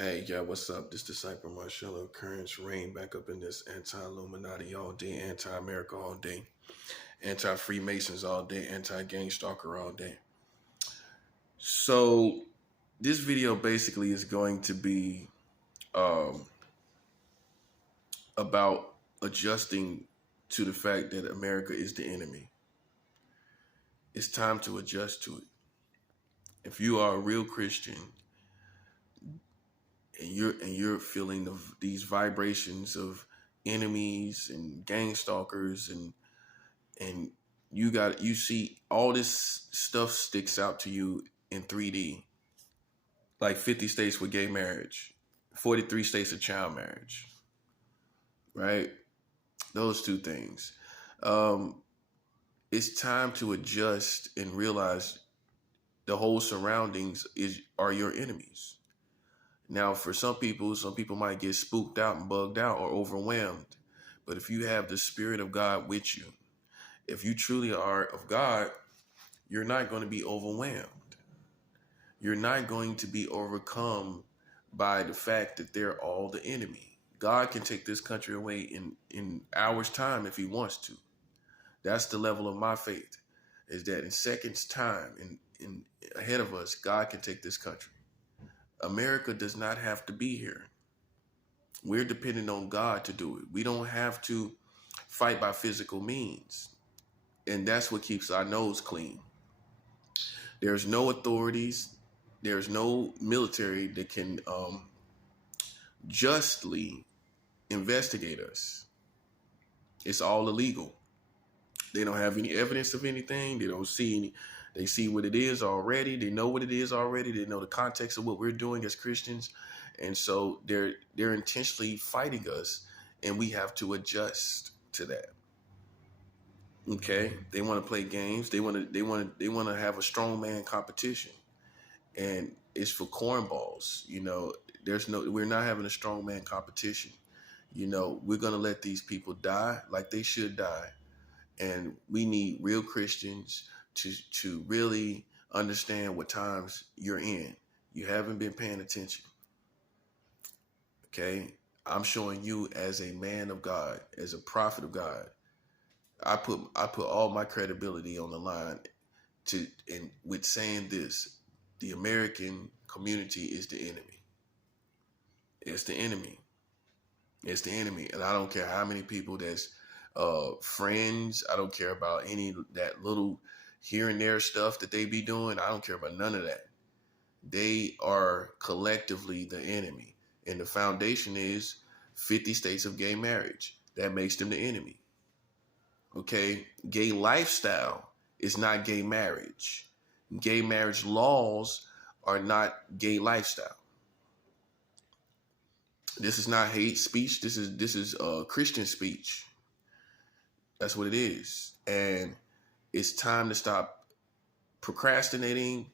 Hey, yeah, what's up? This Disciple Marcello Currents reign back up in this anti-Illuminati all day, anti-America all day, anti-Freemasons all day, anti-gang stalker all day. So this video basically is going to be um, about adjusting to the fact that America is the enemy. It's time to adjust to it. If you are a real Christian and you're feeling these vibrations of enemies and gang stalkers and you see all this stuff sticks out to you in 3D, like 50 states with gay marriage, 43 states of child marriage, right? Those two things. It's time to adjust and realize the whole surroundings are your enemies. Now, for some people might get spooked out and bugged out or overwhelmed. But if you have the Spirit of God with you, if you truly are of God, you're not going to be overwhelmed. You're not going to be overcome by the fact that they're all the enemy. God can take this country away in hours' time if he wants to. That's the level of my faith, is that in seconds' time, in ahead of us, God can take this country. America does not have to be here. We're dependent on God to do it. We don't have to fight by physical means. And that's what keeps our nose clean. There's no authorities. There's no military that can justly investigate us. It's all illegal. They don't have any evidence of anything. They don't see any. They see what it is already. They know what it is already. They know the context of what we're doing as Christians. And so they're intentionally fighting us, and we have to adjust to that. Okay? They want to play games. They want to have a strongman competition. And it's for cornballs. We're not having a strongman competition. We're going to let these people die like they should die. And we need real Christians to really understand what times you're in. You haven't been paying attention. Okay? I'm showing you as a man of God, as a prophet of God. I put all my credibility on the line with saying this: the American community is the enemy. It's the enemy. It's the enemy. And I don't care how many people that's friends. I don't care about any that little here and there stuff that they be doing. I don't care about none of that. They are collectively the enemy. And the foundation is 50 states of gay marriage. That makes them the enemy. Okay? Gay lifestyle is not gay marriage. Gay marriage laws are not gay lifestyle. This is not hate speech. This is Christian speech. That's what it is. And it's time to stop procrastinating,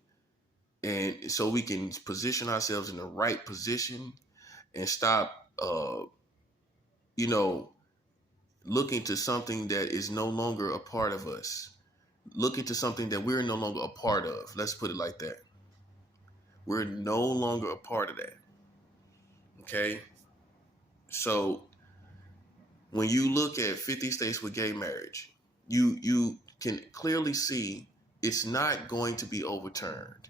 and so we can position ourselves in the right position and stop, looking to something that is no longer a part of us. Looking to something that we're no longer a part of. Let's put it like that. We're no longer a part of that. Okay? So when you look at 50 states with gay marriage, you can clearly see it's not going to be overturned.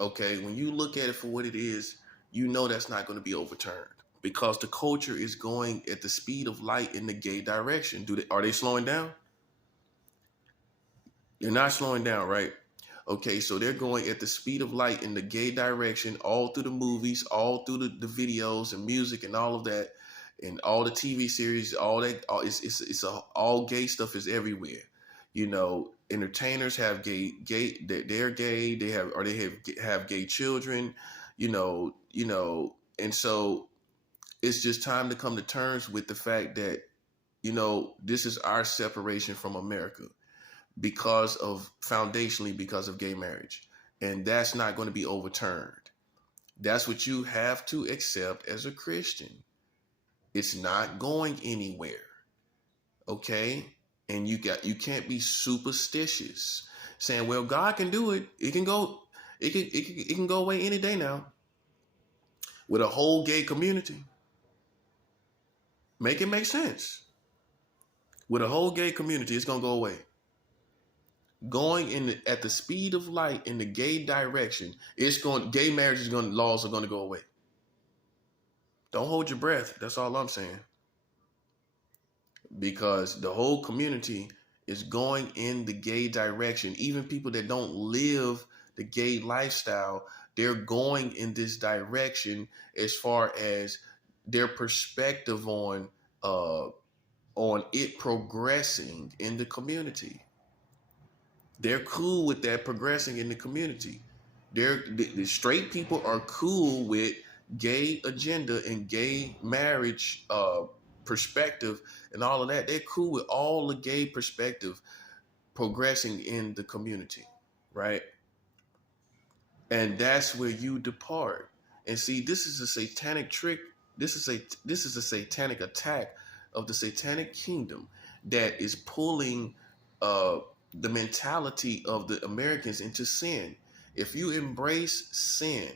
Okay? When you look at it for what it is, you know that's not going to be overturned because the culture is going at the speed of light in the gay direction. Are they slowing down? They're not slowing down, right? Okay, so they're going at the speed of light in the gay direction, all through the movies, all through the videos and music and all of that, and all the TV series, all that. All gay stuff is everywhere. Entertainers have gay. They're gay. They have gay children. And so it's just time to come to terms with the fact that this is our separation from America. Because of gay marriage. And that's not going to be overturned. That's what you have to accept as a Christian. It's not going anywhere. Okay? And you can't be superstitious saying, well, God can do it. It can go away any day now. with a whole gay community. Make it make sense. With a whole gay community, it's gonna go away. Going at the speed of light in the gay direction, gay marriage is going laws are gonna go away. Don't hold your breath. That's all I'm saying. Because the whole community is going in the gay direction. Even people that don't live the gay lifestyle, they're going in this direction as far as their perspective on it progressing in the community. They're cool with that progressing in the community. The straight people are cool with gay agenda and gay marriage perspective and all of that. They're cool with all the gay perspective progressing in the community, right? And that's where you depart. And see, this is a satanic trick. This is a satanic attack of the satanic kingdom that is pulling the mentality of the Americans into sin. If you embrace sin,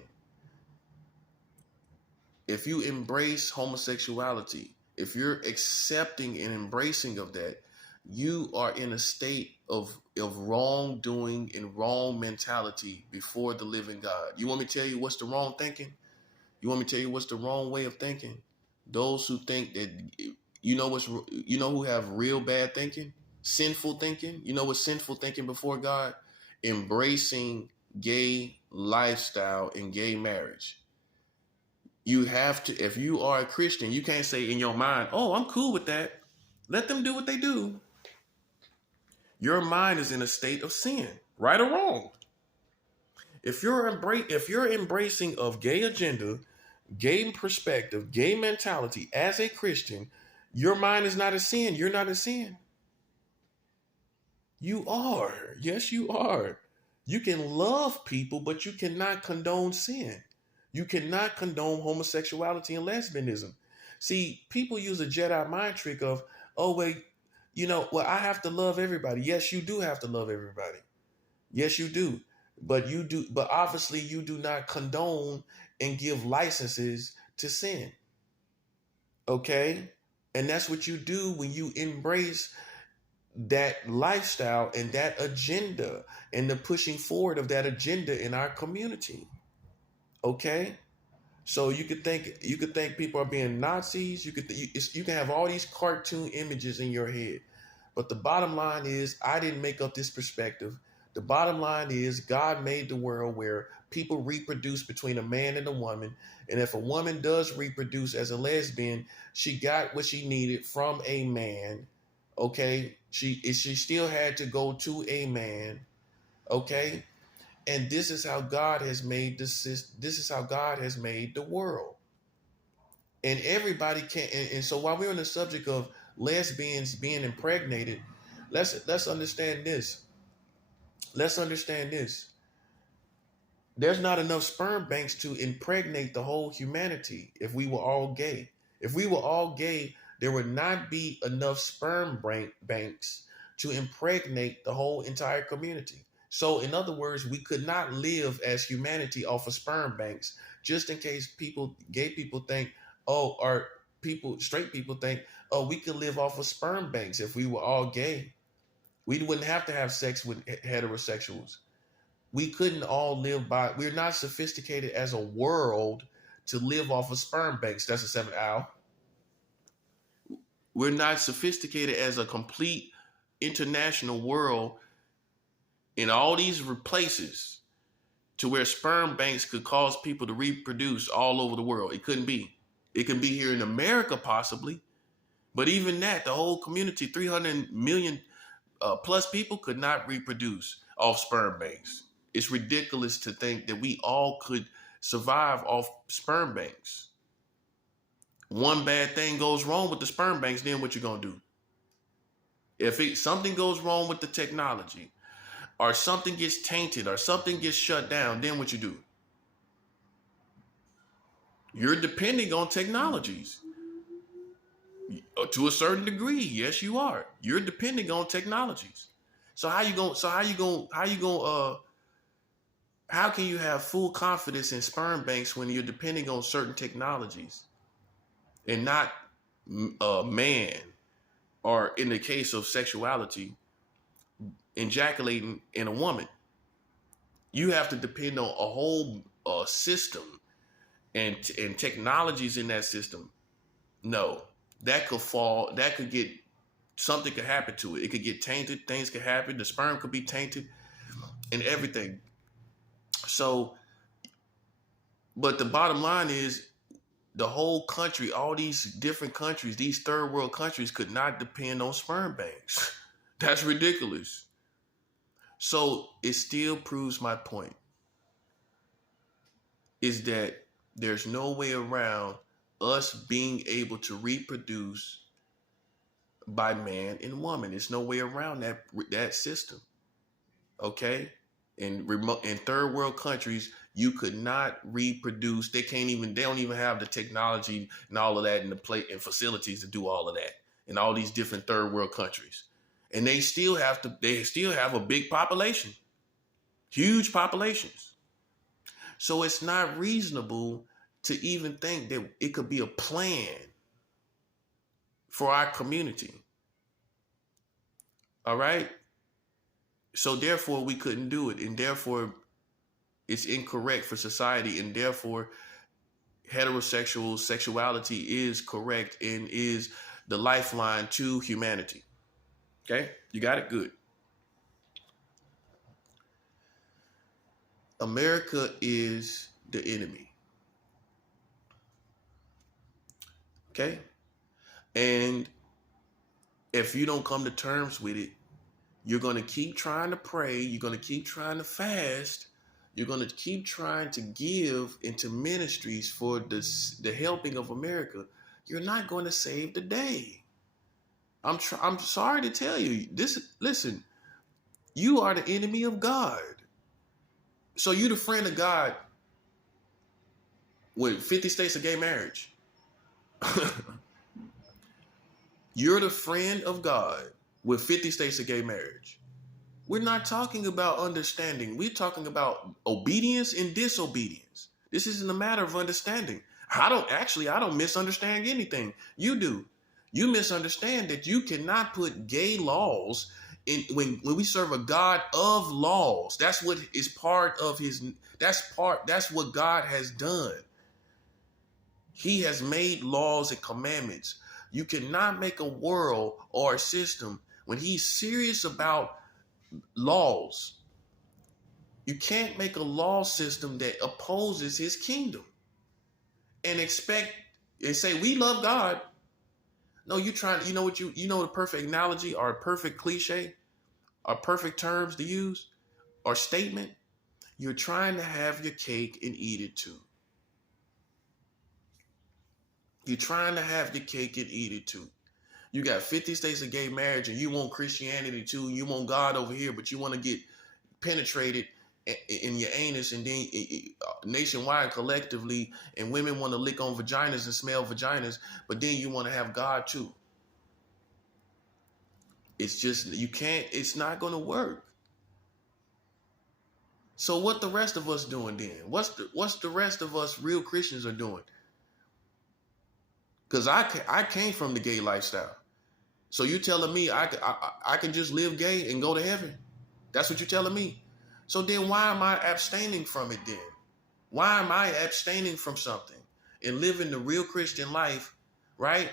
if you embrace homosexuality, if you're accepting and embracing of that, you are in a state of wrongdoing and wrong mentality before the living God. You want me to tell you what's the wrong thinking? You want me to tell you what's the wrong way of thinking? Those who think that, you know who have real bad thinking? Sinful thinking. You know what's sinful thinking before God? Embracing gay lifestyle and gay marriage. You have to, if you are a Christian, you can't say in your mind, oh, I'm cool with that. Let them do what they do. Your mind is in a state of sin, right or wrong. If you're embracing of gay agenda, gay perspective, gay mentality as a Christian, your mind is not a sin. You're not a sin. You are. Yes, you are. You can love people, but you cannot condone sin. You cannot condone homosexuality and lesbianism. See, people use a Jedi mind trick of, oh, wait, I have to love everybody. Yes, you do have to love everybody. Yes, you do. But obviously you do not condone and give licenses to sin. Okay? And that's what you do when you embrace that lifestyle and that agenda and the pushing forward of that agenda in our community. Okay? So you could think people are being Nazis. You can have all these cartoon images in your head. But the bottom line is, I didn't make up this perspective. The bottom line is, God made the world where people reproduce between a man and a woman. And if a woman does reproduce as a lesbian, she got what she needed from a man. Okay? She still had to go to a man. Okay? And this is how God has made this is how God has made the world. And everybody can. And so while we're on the subject of lesbians being impregnated, let's understand this. Let's understand this. There's not enough sperm banks to impregnate the whole humanity if we were all gay. If we were all gay, there would not be enough sperm banks to impregnate the whole entire community. So in other words, we could not live as humanity off of sperm banks, just in case gay people think, straight people think, oh, we could live off of sperm banks if we were all gay. We wouldn't have to have sex with heterosexuals. We couldn't all live by, we're not sophisticated as a world to live off of sperm banks. That's a 7 hour. We're not sophisticated as a complete international world in all these places to where sperm banks could cause people to reproduce all over the world. It couldn't be. It can be here in America possibly, but even that, the whole community, 300 million plus people could not reproduce off sperm banks. It's ridiculous to think that we all could survive off sperm banks. One bad thing goes wrong with the sperm banks, then what you gonna do? If something goes wrong with the technology, or something gets tainted, or something gets shut down, then what you do? You're depending on technologies. To a certain degree, yes, you are. You're depending on technologies. So how you going How can you have full confidence in sperm banks when you're depending on certain technologies and not a man, or in the case of sexuality, ejaculating in a woman? You have to depend on a whole system and technologies in that system. No, that could fall. That could get, something could happen to it. It could get tainted. Things could happen. The sperm could be tainted, and everything. So, but the bottom line is, the whole country, all these different countries, these third world countries, could not depend on sperm banks. That's ridiculous. So it still proves my point, is that there's no way around us being able to reproduce by man and woman. There's no way around that system. Okay? In third world countries, you could not reproduce. They don't even have the technology and all of that in the plate and facilities to do all of that in all these different third world countries. And they still have a big population, huge populations. So it's not reasonable to even think that it could be a plan for our community. All right? So therefore we couldn't do it, and therefore it's incorrect for society, and therefore heterosexual sexuality is correct and is the lifeline to humanity. Okay? You got it? Good. America is the enemy. Okay? And if you don't come to terms with it, you're going to keep trying to pray. You're going to keep trying to fast. You're going to keep trying to give into ministries for the helping of America. You're not going to save the day. I'm sorry to tell you this. Listen, you are the enemy of God. So you the friend of God with 50 states of gay marriage. You're the friend of God with 50 states of gay marriage. We're not talking about understanding. We're talking about obedience and disobedience. This isn't a matter of understanding. I don't misunderstand anything. You do. You misunderstand that you cannot put gay laws in when we serve a God of laws. That's what is part of that's what God has done. He has made laws and commandments. You cannot make a world or a system when he's serious about laws. You can't make a law system that opposes his kingdom and expect and say we love God. No, you know the perfect analogy or a perfect cliche or perfect terms to use or statement? You're trying to have your cake and eat it too. You're trying to have your cake and eat it too. You got 50 states of gay marriage and you want Christianity too. You want God over here, but you want to get penetrated in your anus and then nationwide collectively, and women want to lick on vaginas and smell vaginas, but then you want to have God too. It's just, you can't, it's not going to work. So what the rest of us doing then? What's the rest of us real Christians are doing? Because I came from the gay lifestyle. So you telling me I can just live gay and go to heaven? That's what you're telling me. So then why am I abstaining from it then? Why am I abstaining from something and living the real Christian life, right?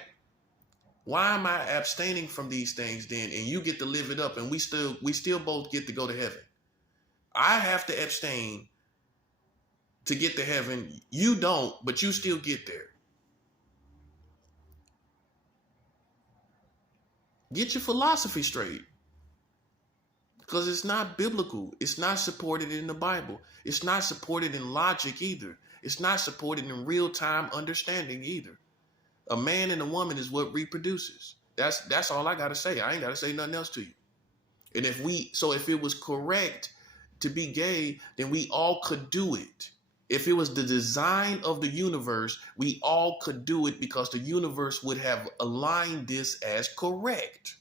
Why am I abstaining from these things then, and you get to live it up and we still both get to go to heaven? I have to abstain to get to heaven. You don't, but you still get there. Get your philosophy straight. Because it's not biblical. It's not supported in the Bible. It's not supported in logic either. It's not supported in real-time understanding either. A man and a woman is what reproduces. That's all I got to say. I ain't got to say nothing else to you. And if it was correct to be gay, then we all could do it. If it was the design of the universe, we all could do it because the universe would have aligned this as correct.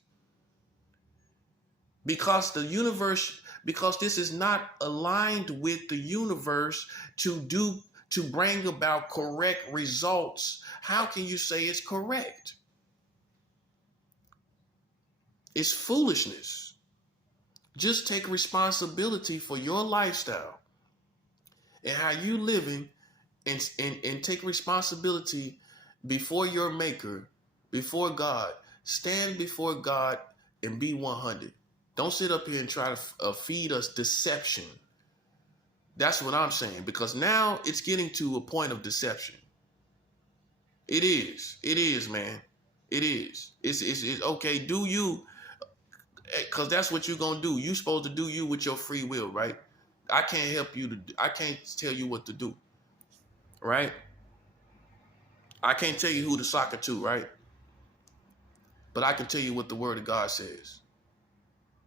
Because the universe, because this is not aligned with the universe to bring about correct results. How can you say it's correct? It's foolishness. Just take responsibility for your lifestyle and how you living, and take responsibility before your maker, before God. Stand before God and be 100. Don't sit up here and try to feed us deception. That's what I'm saying, because now it's getting to a point of deception. It is. It is, man. It is. It's okay. Do you, because that's what you're going to do. You're supposed to do you with your free will, right? I can't help you I can't tell you what to do, right? I can't tell you who to soccer to, right? But I can tell you what the word of God says.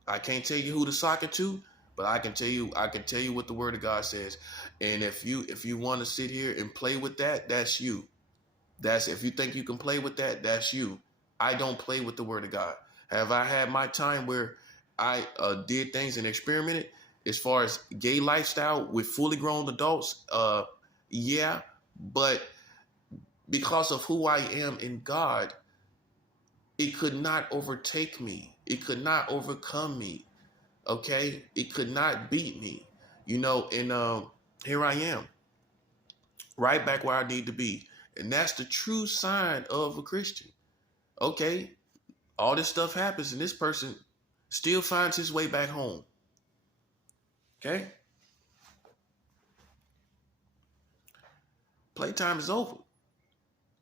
I can't tell you who to soccer to, but I can tell you what the word of God says. And if you want to sit here and play with that, that's you. If you think you can play with that, that's you. I don't play with the word of God. Have I had my time where I did things and experimented as far as gay lifestyle with fully grown adults? Yeah, but because of who I am in God, it could not overtake me. It could not overcome me. Okay? It could not beat me. And here I am, right back where I need to be. And that's the true sign of a Christian. Okay? All this stuff happens and this person still finds his way back home. Okay? Playtime is over.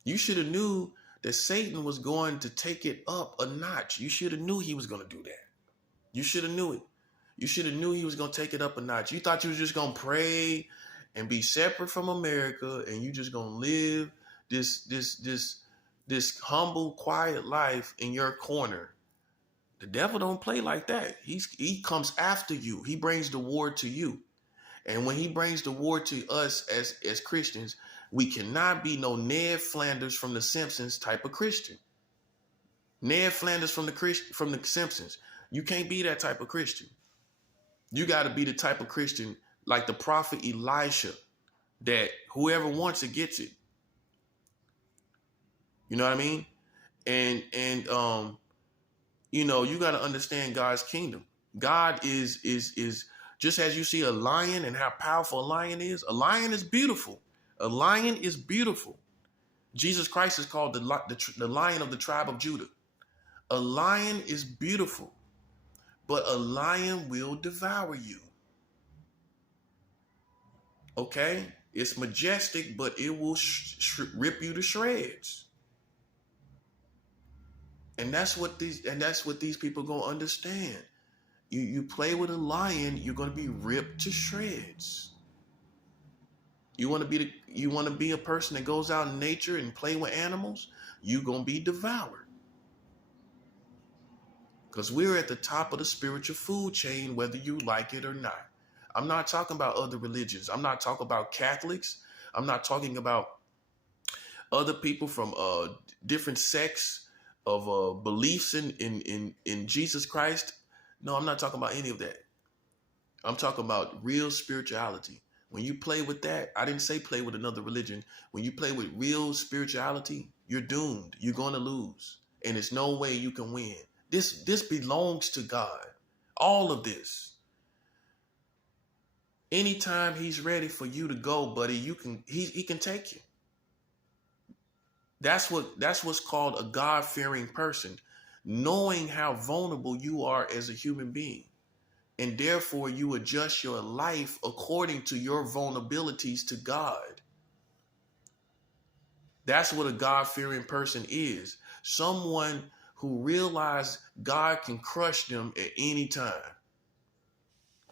You should have knew that Satan was going to take it up a notch. You should have knew he was going to do that. You should have knew it. You should have knew he was going to take it up a notch. You thought you was just going to pray and be separate from America, and you just going to live this humble, quiet life in your corner. The devil don't play like that. He comes after you. He brings the war to you. And when he brings the war to us as Christians, we cannot be no Ned Flanders from The Simpsons type of Christian. Ned Flanders from the Simpsons. You can't be that type of Christian. You got to be the type of Christian like the prophet Elisha, that whoever wants it gets it. You know what I mean? And you got to understand God's kingdom. God is just as you see a lion and how powerful a lion is beautiful. A lion is beautiful. Jesus Christ is called the Lion of the tribe of Judah. A lion is beautiful, but a lion will devour you. Okay? It's majestic, but it will rip you to shreds. And that's what these people gonna understand. You play with a lion, you're gonna be ripped to shreds. You want to be a person that goes out in nature and play with animals, you're gonna be devoured. Because we're at the top of the spiritual food chain, whether you like it or not. I'm not talking about other religions. I'm not talking about Catholics. I'm not talking about other people from different sects of beliefs in Jesus Christ. No, I'm not talking about any of that. I'm talking about real spirituality. When you play with that, I didn't say play with another religion. When you play with real spirituality, you're doomed. You're going to lose. And there's no way you can win. This belongs to God. All of this. Anytime he's ready for you to go, buddy, he can take you. That's what's called a God-fearing person, knowing how vulnerable you are as a human being. And therefore you adjust your life according to your vulnerabilities to God. That's what a God-fearing person is. Someone who realizes God can crush them at any time.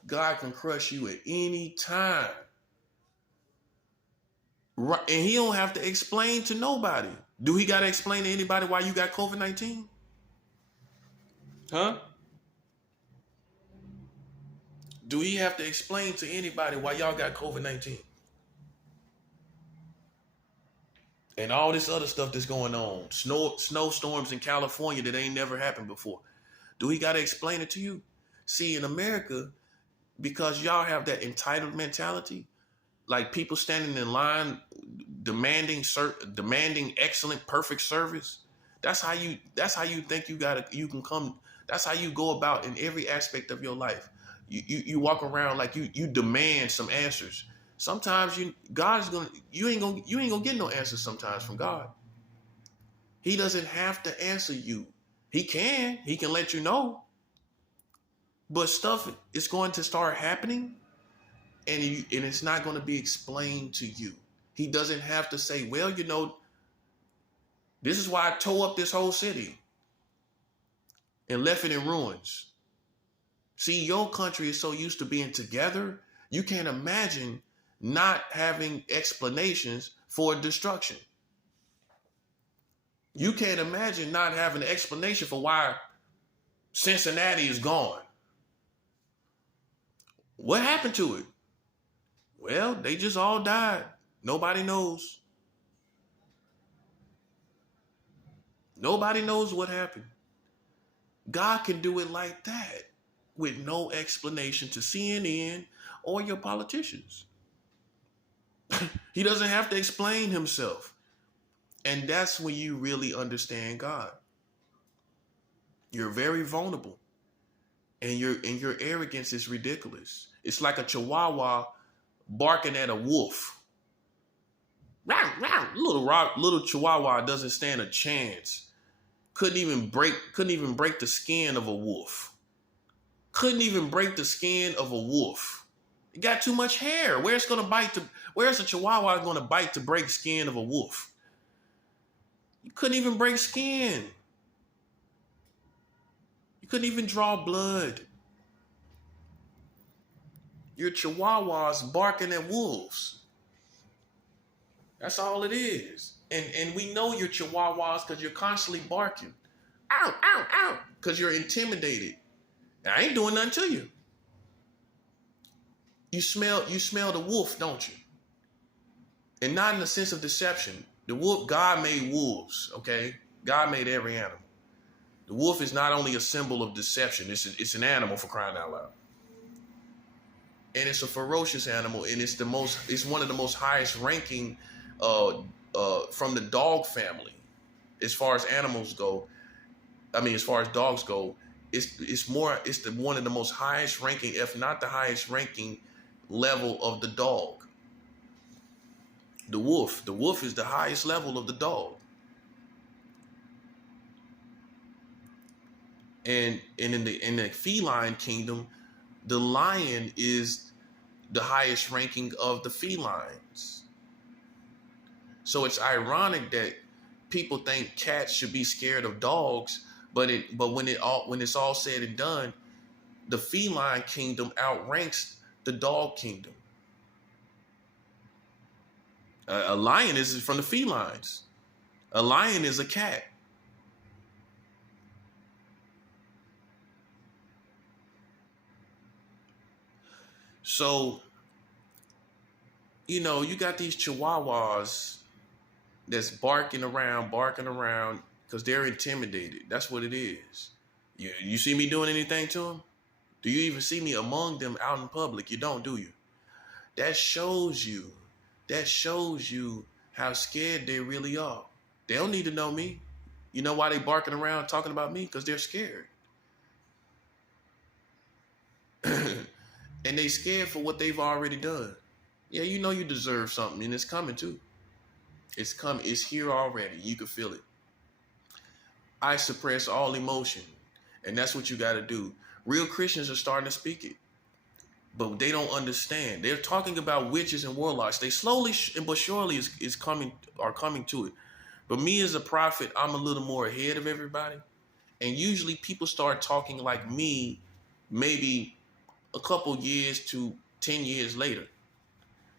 God can crush you at any time. Right, and he don't have to explain to nobody. Do he got to explain to anybody why you got COVID-19? Huh? Do he have to explain to anybody why y'all got COVID-19? And all this other stuff that's going on. Snowstorms in California that ain't never happened before. Do he got to explain it to you? See, in America, because y'all have that entitled mentality. Like people standing in line demanding excellent, perfect service. That's how you think you can come. That's how you go about in every aspect of your life. You walk around like you demand some answers. Sometimes God is gonna you ain't gonna get no answers sometimes from God. He doesn't have to answer you. He can let you know, but stuff is going to start happening, and it's not going to be explained to you. He doesn't have to say, well, this is why I tore up this whole city and left it in ruins. See, your country is so used to being together, you can't imagine not having explanations for destruction. You can't imagine not having an explanation for why Cincinnati is gone. What happened to it? Well, they just all died. Nobody knows. Nobody knows what happened. God can do it like that with no explanation to CNN or your politicians. He doesn't have to explain himself. And that's when you really understand God. You're very vulnerable. And your arrogance is ridiculous. It's like a chihuahua barking at a wolf. Little chihuahua doesn't stand a chance. Couldn't even break the skin of a wolf. Couldn't even break the skin of a wolf. It got too much hair. Where's a chihuahua gonna bite to break skin of a wolf? You couldn't even break skin. You couldn't even draw blood. Your chihuahuas barking at wolves. That's all it is. And we know you're chihuahuas because you're constantly barking. Ow, ow, ow. Because you're intimidated. I ain't doing nothing to you. You smell the wolf, don't you? And not in the sense of deception. The wolf, God made wolves, okay? God made every animal. The wolf is not only a symbol of deception, it's an animal, for crying out loud. And it's a ferocious animal, and it's one of the most highest ranking from the dog family. As far as animals go, as far as dogs go, it's one of the most highest ranking, if not the highest ranking level of the dog. The wolf is the highest level of the dog. And in the feline kingdom, the lion is the highest ranking of the felines. So it's ironic that people think cats should be scared of dogs, but when it's all said and done, the feline kingdom outranks the dog kingdom. A lion is from the felines. A lion is a cat. So, you got these chihuahuas that's barking around because they're intimidated. That's what it is. You see me doing anything to them? Do you even see me among them out in public? You don't, do you? That shows you how scared they really are. They don't need to know me. You know why they barking around talking about me? Because they're scared. And they scared for what they've already done. Yeah, you deserve something, and it's coming too. It's coming. It's here already. You can feel it. I suppress all emotion, and that's what you got to do. Real Christians are starting to speak it, but they don't understand. They're talking about witches and warlocks. They slowly but surely are coming to it. But me as a prophet, I'm a little more ahead of everybody, and usually people start talking like me, maybe a couple years to 10 years later.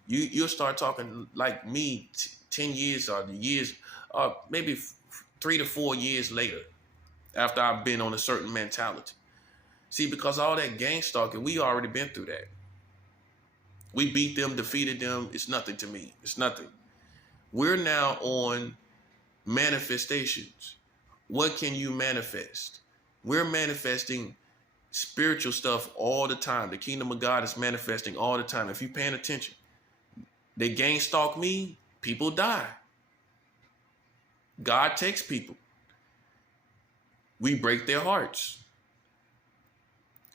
You'll start talking like me 10 years or maybe 3 to 4 years later, after I've been on a certain mentality. See, because all that gang stalking, we already been through that. We beat them, defeated them. It's nothing to me. It's nothing. We're now on manifestations. What can you manifest? We're manifesting spiritual stuff all the time. The kingdom of God is manifesting all the time. If you're paying attention, they gang stalk me, people die. God takes people. We break their hearts.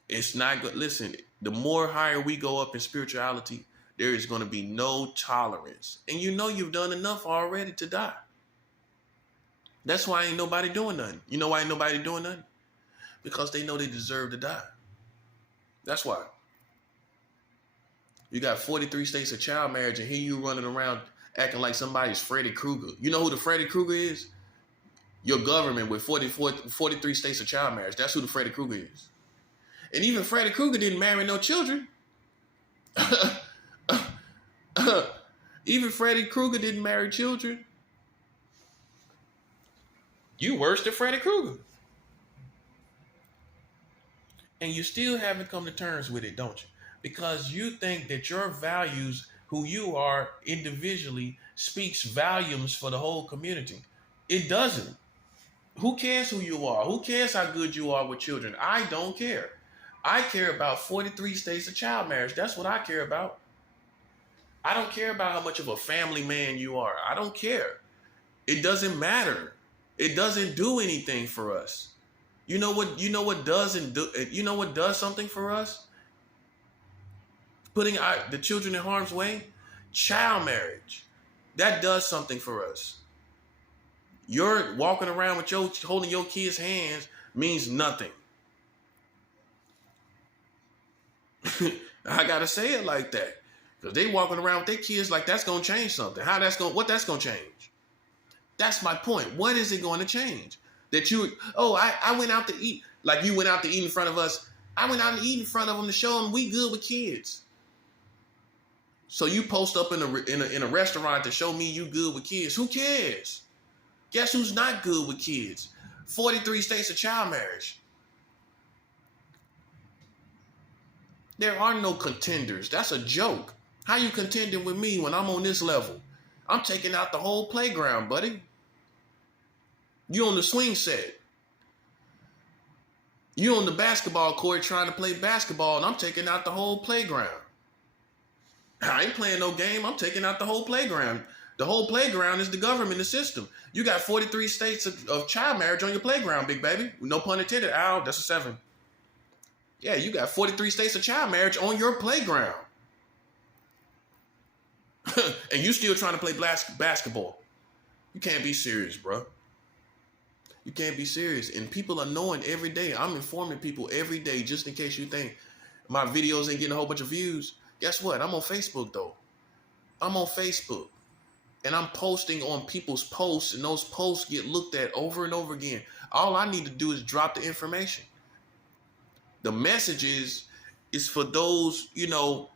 It's not good. Listen, the more higher we go up in spirituality, there is going to be no tolerance. And you know you've done enough already to die. That's why ain't nobody doing nothing. You know why ain't nobody doing nothing? Because they know they deserve to die. That's why. You got 43 states of child marriage, and here you running around acting like somebody's Freddy Krueger. You know who the Freddy Krueger is? Your government with 43 states of child marriage. That's who the Freddy Krueger is. And even Freddy Krueger didn't marry no children. Even Freddy Krueger didn't marry children. You worse than Freddy Krueger. And you still haven't come to terms with it, don't you? Because you think that your values, who you are individually, speaks volumes for the whole community. It doesn't. Who cares who you are? Who cares how good you are with children? I don't care. I care about 43 states of child marriage. That's what I care about. I don't care about how much of a family man you are. I don't care. It doesn't matter. It doesn't do anything for us. You know what does something for us? Putting the children in harm's way? Child marriage. That does something for us. You're walking around with holding your kids' hands means nothing. I gotta say it like that. Because they walking around with their kids like that's gonna change something. What that's gonna change? That's my point. What is it going to change? That I went out to eat, like you went out to eat in front of us. I went out to eat in front of them to show them we good with kids. So you post up in a restaurant to show me you good with kids. Who cares? Guess who's not good with kids? 43 states of child marriage. There are no contenders. That's a joke. How you contending with me when I'm on this level? I'm taking out the whole playground, buddy. You on the swing set. You on the basketball court trying to play basketball, and I'm taking out the whole playground. I ain't playing no game. I'm taking out the whole playground. The whole playground is the government, the system. You got 43 states of child marriage on your playground, big baby. No pun intended. Ow, that's a 7. Yeah, you got 43 states of child marriage on your playground. And you still trying to play basketball. You can't be serious, bro. You can't be serious. And people are knowing every day. I'm informing people every day, just in case you think my videos ain't getting a whole bunch of views. Guess what? I'm on Facebook, though. I'm on Facebook. And I'm posting on people's posts, and those posts get looked at over and over again. All I need to do is drop the information. The message is for those, going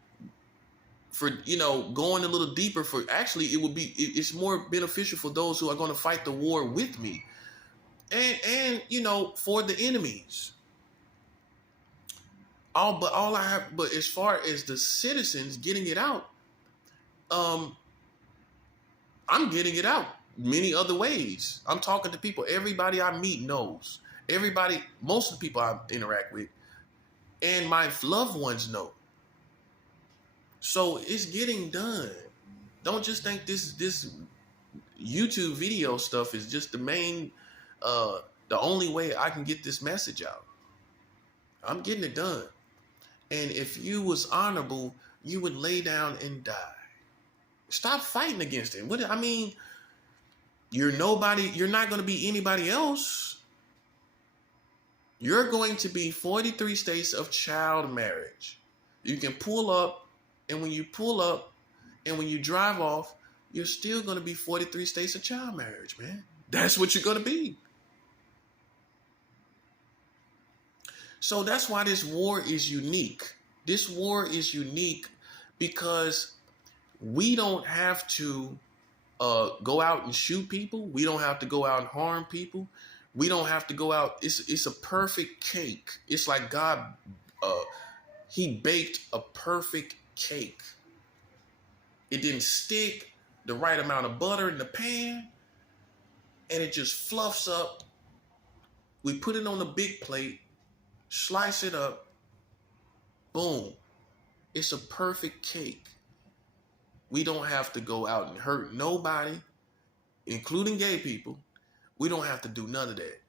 a little deeper. It's more beneficial for those who are going to fight the war with me. And for the enemies. But as far as the citizens getting it out, I'm getting it out many other ways. I'm talking to people. Everybody I meet knows. Most of the people I interact with, and my loved ones know. So it's getting done. Don't just think this YouTube video stuff is just the main, the only way I can get this message out. I'm getting it done. And if you was honorable, you would lay down and die. Stop fighting against it. You're nobody. You're not going to be anybody else. You're going to be 43 states of child marriage. You can pull up, and when you pull up, and when you drive off, you're still going to be 43 states of child marriage, man. That's what you're going to be. So that's why this war is unique. This war is unique because we don't have to go out and shoot people. We don't have to go out and harm people. We don't have to go out. It's a perfect cake. It's like God, he baked a perfect cake. It didn't stick, the right amount of butter in the pan, and it just fluffs up. We put it on a big plate, slice it up, boom. It's a perfect cake. We don't have to go out and hurt nobody, including gay people. We don't have to do none of that.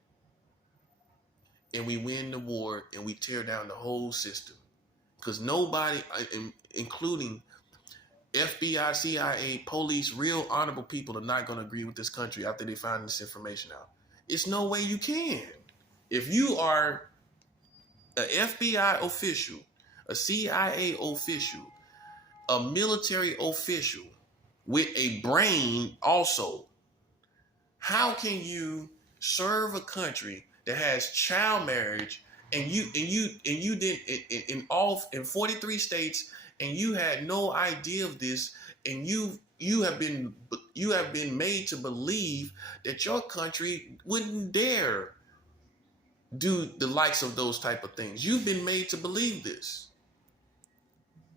And we win the war and we tear down the whole system. Because nobody, including FBI, CIA, police, real honorable people, are not going to agree with this country after they find this information out. It's no way you can. If you are an FBI official, a CIA official, a military official with a brain also, how can you serve a country that has child marriage and you did in 43 states and you had no idea of this, and you have been made to believe that your country wouldn't dare do the likes of those type of things. You've been made to believe this.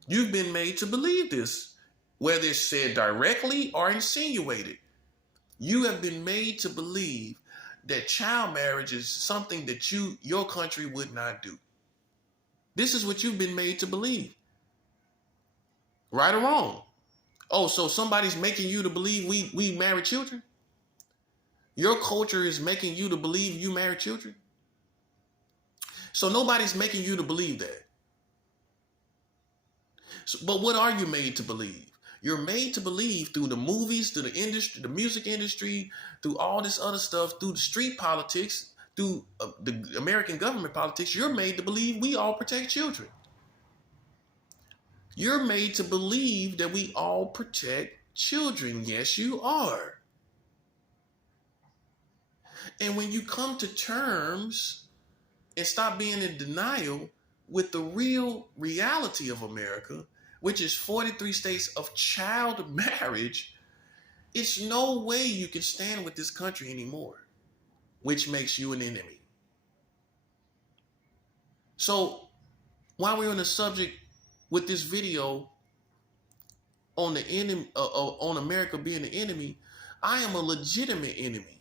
You've been made to believe this, whether it's said directly or insinuated. You have been made to believe that child marriage is something that your country would not do. This is what you've been made to believe. Right or wrong? Oh, so somebody's making you to believe we marry children? Your culture is making you to believe you marry children? So nobody's making you to believe that. So, but what are you made to believe? You're made to believe through the movies, through the industry, the music industry, through all this other stuff, through the street politics, through the American government politics. You're made to believe we all protect children. You're made to believe that we all protect children. Yes, you are. And when you come to terms and stop being in denial with the real reality of America, which is 43 states of child marriage, it's no way you can stand with this country anymore, which makes you an enemy. So while we're on the subject with this video on the enemy, on America being the enemy, I am a legitimate enemy.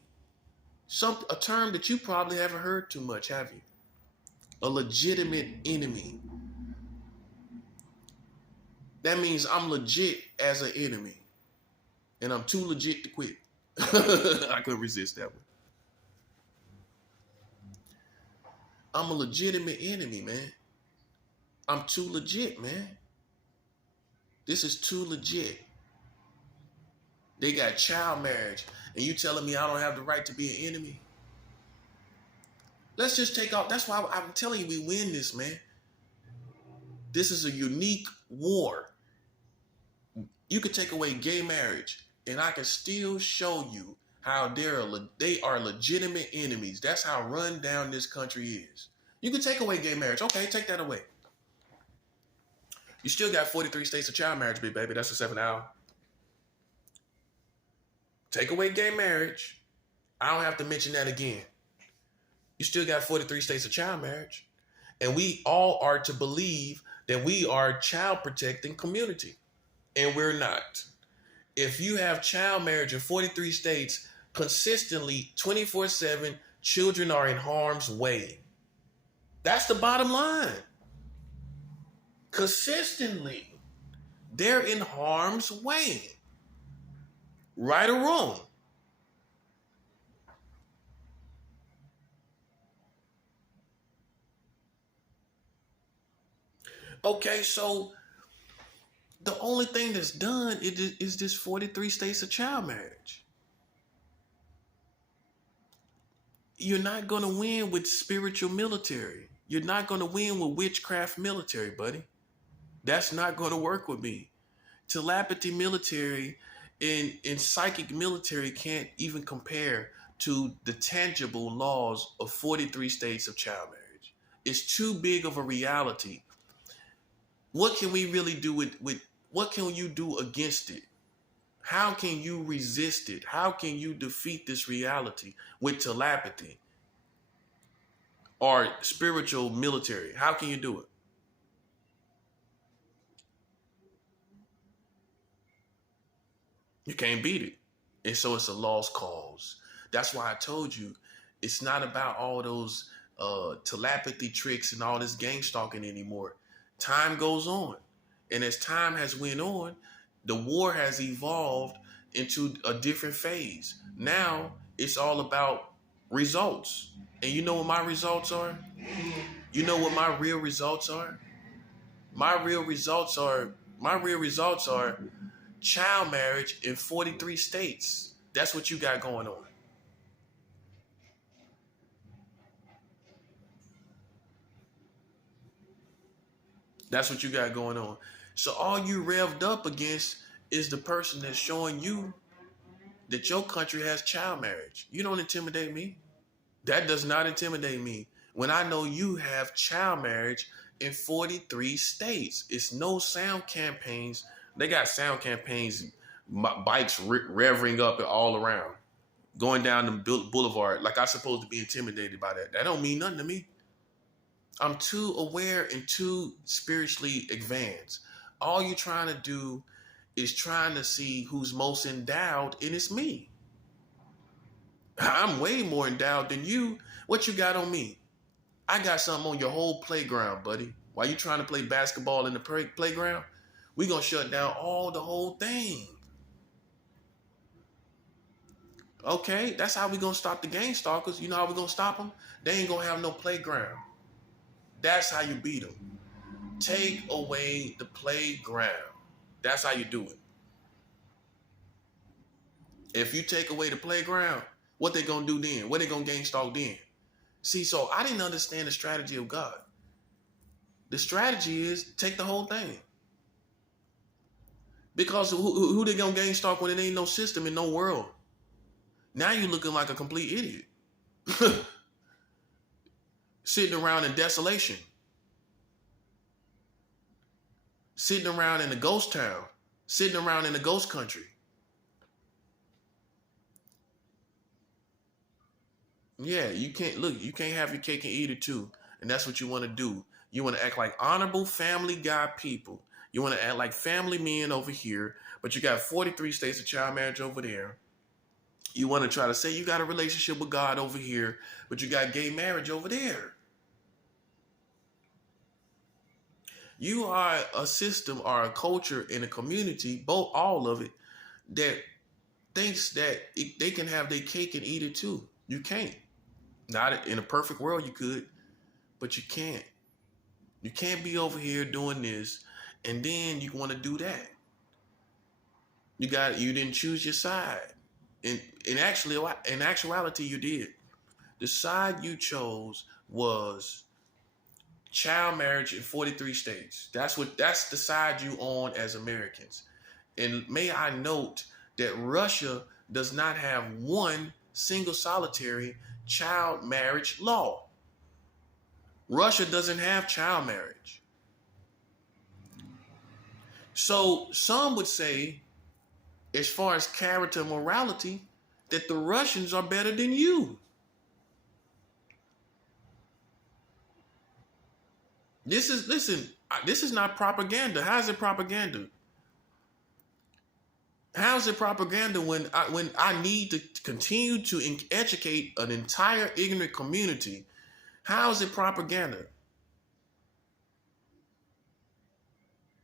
A term that you probably haven't heard too much, have you? A legitimate enemy. That means I'm legit as an enemy. And I'm too legit to quit. I couldn't resist that one. I'm a legitimate enemy, man. I'm too legit, man. This is too legit. They got child marriage, and you telling me I don't have the right to be an enemy? Let's just take off. That's why I'm telling you we win this, man. This is a unique war. You could take away gay marriage, and I can still show you how they are legitimate enemies. That's how run down this country is. You can take away gay marriage. Okay, take that away. You still got 43 states of child marriage, big baby. That's a 7 hour. Take away gay marriage. I don't have to mention that again. You still got 43 states of child marriage. And we all are to believe that we are a child protecting community. And we're not. If you have child marriage in 43 states, consistently 24/7, children are in harm's way. That's the bottom line. Consistently, they're in harm's way. Right or wrong? Okay, so the only thing that's done is this 43 states of child marriage. You're not going to win with spiritual military. You're not going to win with witchcraft military, buddy. That's not going to work with me. Telepathy military and psychic military can't even compare to the tangible laws of 43 states of child marriage. It's too big of a reality. What can we really do with what can you do against it? How can you resist it? How can you defeat this reality with telepathy or spiritual military? How can you do it? You can't beat it. And so it's a lost cause. That's why I told you it's not about all those telepathy tricks and all this gang stalking anymore. Time goes on, and as time has went on, the war has evolved into a different phase. Now it's all about results. And you know what my results are? You know what my real results are? My real results are child marriage in 43 states. That's what you got going on. That's what you got going on. So all you revved up against is the person that's showing you that your country has child marriage. You don't intimidate me. That does not intimidate me. When I know you have child marriage in 43 states, it's no sound campaigns. They got sound campaigns, bikes revving up all around, going down the boulevard. Like I'm supposed to be intimidated by that. That don't mean nothing to me. I'm too aware and too spiritually advanced. All you're trying to do is trying to see who's most endowed, and it's me. I'm way more endowed than you. What you got on me? I got something on your whole playground, buddy. While you trying to play basketball in the playground, we gonna shut down the whole thing. Okay, that's how we gonna stop the gang stalkers. You know how we gonna stop them? They ain't gonna have no playground. That's how you beat them. Take away the playground. That's how you do it. If you take away the playground, what they gonna do then? What they gonna gang stalk then? See, so I didn't understand the strategy of God. The strategy is take the whole thing. Because who they gonna gang stalk when it ain't no system in no world? Now you looking like a complete idiot. Sitting around in desolation. Sitting around in a ghost town. Sitting around in a ghost country. Yeah, you can't have your cake and eat it too. And that's what you want to do. You want to act like honorable family guy people. You want to act like family men over here, but you got 43 states of child marriage over there. You want to try to say you got a relationship with God over here, but you got gay marriage over there. You are a system or a culture in a community, all of it, that thinks that they can have their cake and eat it too. You can't. Not in a perfect world you could, but you can't. You can't be over here doing this and then you want to do that. You didn't choose your side. In actuality you did. The side you chose was child marriage in 43 states. That's the side you on as Americans. And may I note that Russia does not have one single solitary child marriage law. Russia doesn't have child marriage. So some would say, as far as character and morality, that the Russians are better than you. This is not propaganda. How's it propaganda? How's it propaganda when I need to continue to educate an entire ignorant community? How is it propaganda?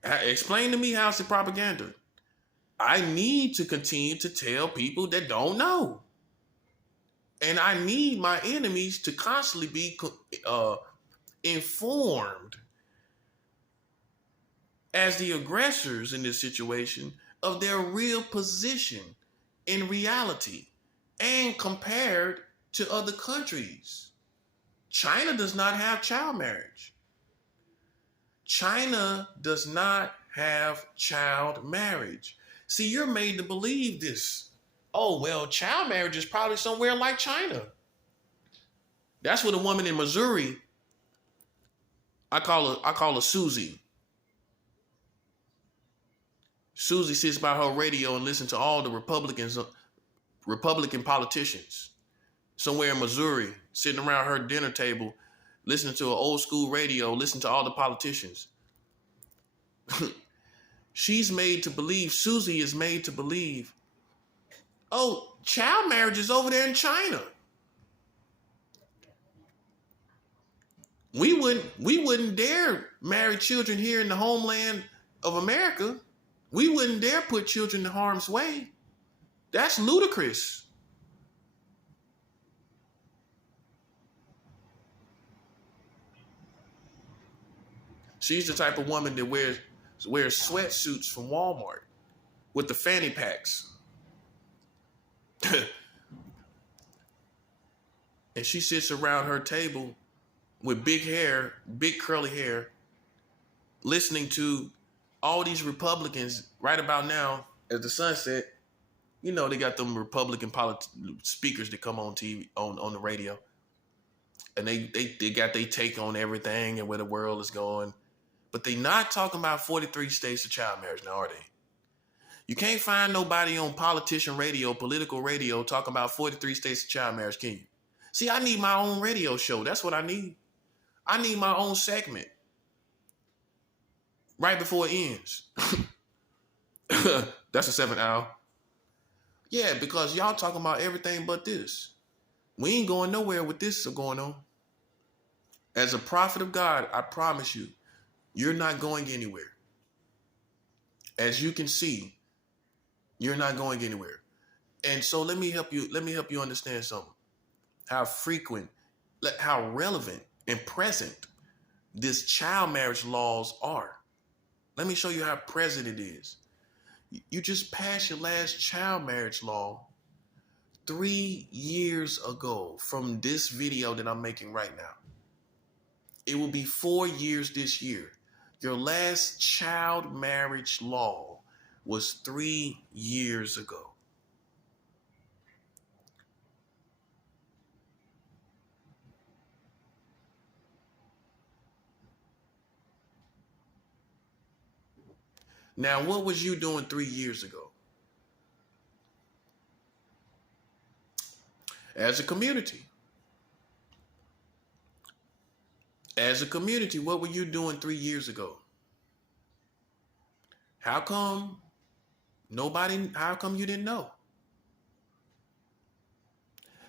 Explain to me how is it propaganda? I need to continue to tell people that don't know. And I need my enemies to constantly be informed as the aggressors in this situation of their real position in reality and compared to other countries. China does not have child marriage. China does not have child marriage. See, you're made to believe this. Oh, well, child marriage is probably somewhere like China. That's what a woman in Missouri, I call her Susie. Susie sits by her radio and listens to all the Republican politicians. Somewhere in Missouri, sitting around her dinner table, listening to an old school radio, listening to all the politicians. She's made to believe, Susie is made to believe, oh, child marriage is over there in China. We wouldn't dare marry children here in the homeland of America. We wouldn't dare put children in harm's way. That's ludicrous. She's the type of woman that wears sweatsuits from Walmart with the fanny packs. And she sits around her table with big hair, big curly hair, listening to all these Republicans right about now as the sun set. You know, they got them Republican speakers that come on TV, on the radio. And they got their take on everything and where the world is going. But they not talking about 43 states of child marriage now, are they? You can't find nobody on politician radio, political radio, talking about 43 states of child marriage, can you? See, I need my own radio show. That's what I need. I need my own segment right before it ends. That's a 7th hour. Yeah, because y'all talking about everything but this. We ain't going nowhere with this going on. As a prophet of God, I promise you, you're not going anywhere. As you can see, you're not going anywhere. And so let me help you understand something. How frequent, how relevant and present this child marriage laws are. Let me show you how present it is. You just passed your last child marriage law 3 years ago from this video that I'm making right now. It will be 4 years this year. Your last child marriage law was 3 years ago. Now, what was you doing 3 years ago? As a community. As a community, what were you doing 3 years ago? How come you didn't know?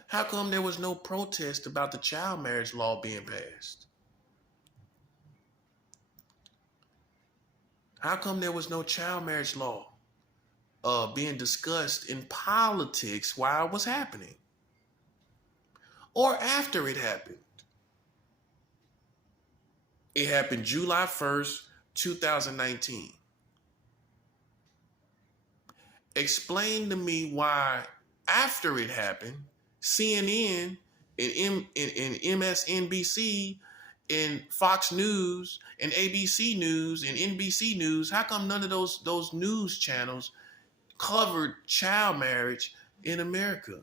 How come there was no protest about the child marriage law being passed? How come there was no child marriage law being discussed in politics while it was happening? Or after it happened? It happened July 1st, 2019. Explain to me why after it happened, CNN and MSNBC and Fox News and ABC News and NBC News, how come none of those news channels covered child marriage in America?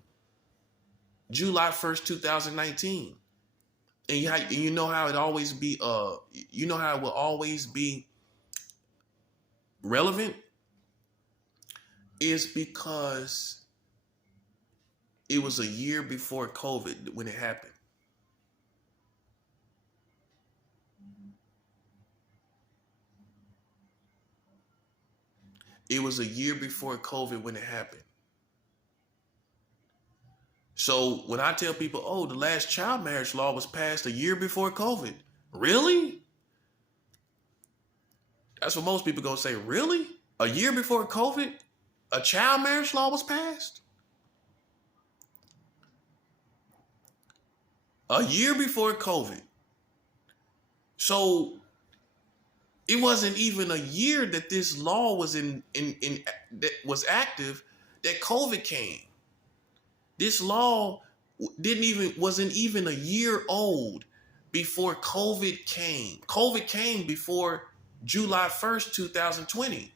July 1st, 2019. And you know how it always be, you know how it will always be relevant? Is because it was a year before COVID when it happened. It was a year before COVID when it happened. So when I tell people, oh, the last child marriage law was passed a year before COVID. Really? That's what most people gonna say. Really? A year before COVID, a child marriage law was passed? A year before COVID. So it wasn't even a year that this law was that was active that COVID came. This law wasn't even a year old before COVID came. COVID came before July 1st, 2020.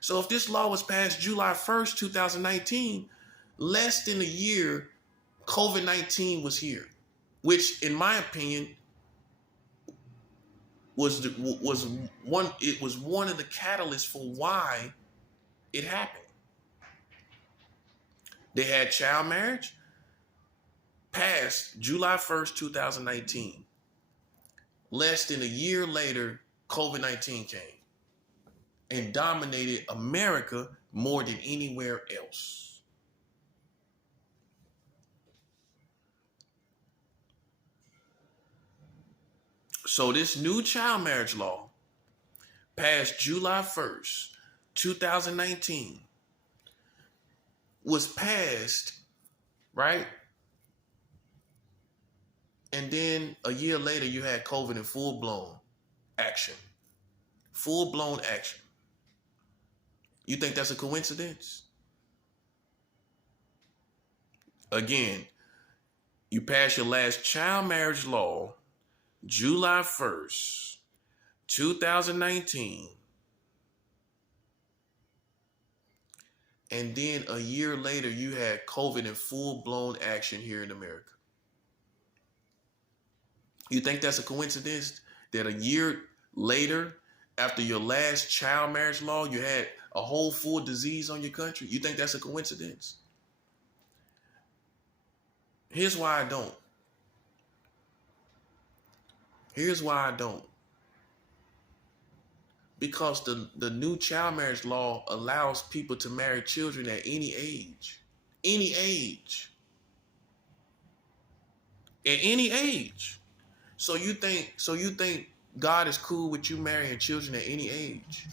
So if this law was passed July 1st, 2019, less than a year, COVID-19 was here, which in my opinion was one of the catalysts for why it happened. They had child marriage passed July 1st, 2019. Less than a year later, COVID-19 came and dominated America more than anywhere else. So this new child marriage law passed July 1st, 2019, was passed, right? And then a year later, you had COVID in full blown action. Full blown action. You think that's a coincidence? Again, you passed your last child marriage law July 1st, 2019. And then a year later, you had COVID in full blown action here in America. You think that's a coincidence that a year later, after your last child marriage law, you had a whole full disease on your country? You think that's a coincidence? Here's why I don't. Here's why I don't. Because the new child marriage law allows people to marry children at any age. Any age. At any age. So you think God is cool with you marrying children at any age?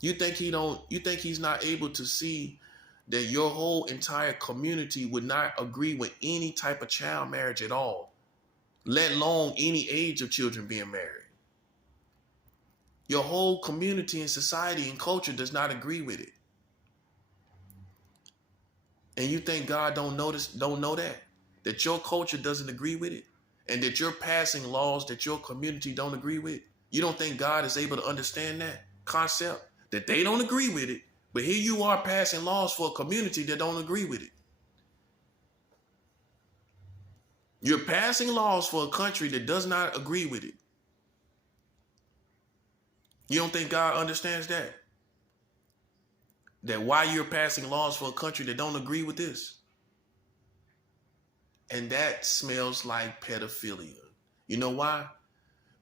You think he's not able to see that your whole entire community would not agree with any type of child marriage at all, let alone any age of children being married? Your whole community and society and culture does not agree with it. And you think God don't know that your culture doesn't agree with it, and that you're passing laws that your community don't agree with? You don't think God is able to understand that concept, that they don't agree with it, but here you are passing laws for a community that don't agree with it? You're passing laws for a country that does not agree with it. You don't think God understands that? That why you're passing laws for a country that don't agree with this? And that smells like pedophilia. You know why?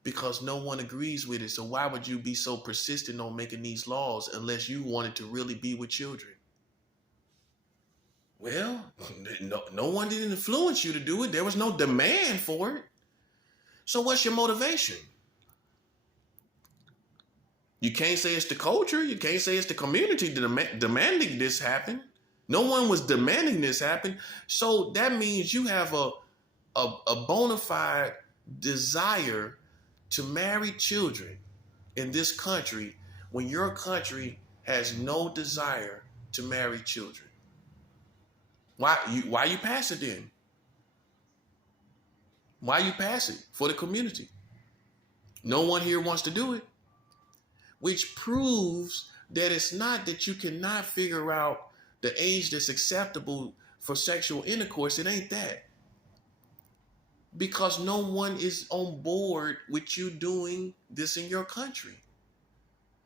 Because no one agrees with it. So why would you be so persistent on making these laws unless you wanted to really be with children? Well, no one didn't influence you to do it. There was no demand for it. So what's your motivation? You can't say it's the culture. You can't say it's the community demanding this happen. No one was demanding this happen. So that means you have a bona fide desire to marry children in this country when your country has no desire to marry children. Why you pass it then? Why you pass it for the community? No one here wants to do it. Which proves that it's not that you cannot figure out the age that's acceptable for sexual intercourse. It ain't that. Because no one is on board with you doing this in your country.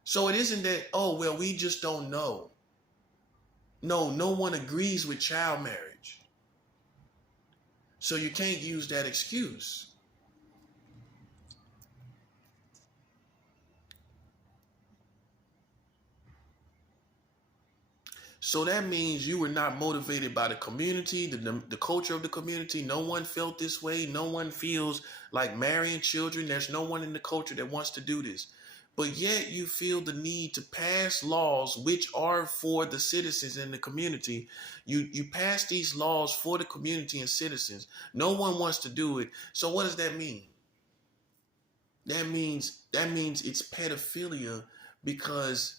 So it isn't that, oh, well, we just don't know. No one agrees with child marriage. So you can't use that excuse. So that means you were not motivated by the community, the culture of the community. No one felt this way. No one feels like marrying children. There's no one in the culture that wants to do this. But yet you feel the need to pass laws which are for the citizens in the community. You pass these laws for the community and citizens. No one wants to do it. So what does that mean? That means it's pedophilia because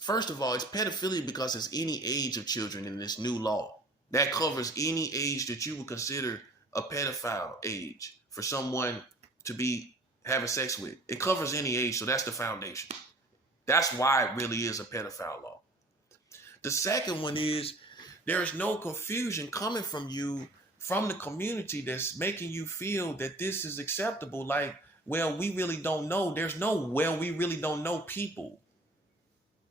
first of all, it's pedophilia because it's any age of children in this new law. That covers any age that you would consider a pedophile age for someone to be having sex with. It covers any age, so that's the foundation. That's why it really is a pedophile law. The second one is there is no confusion coming from you, from the community, that's making you feel that this is acceptable. Like, well, we really don't know. There's no, well, we really don't know people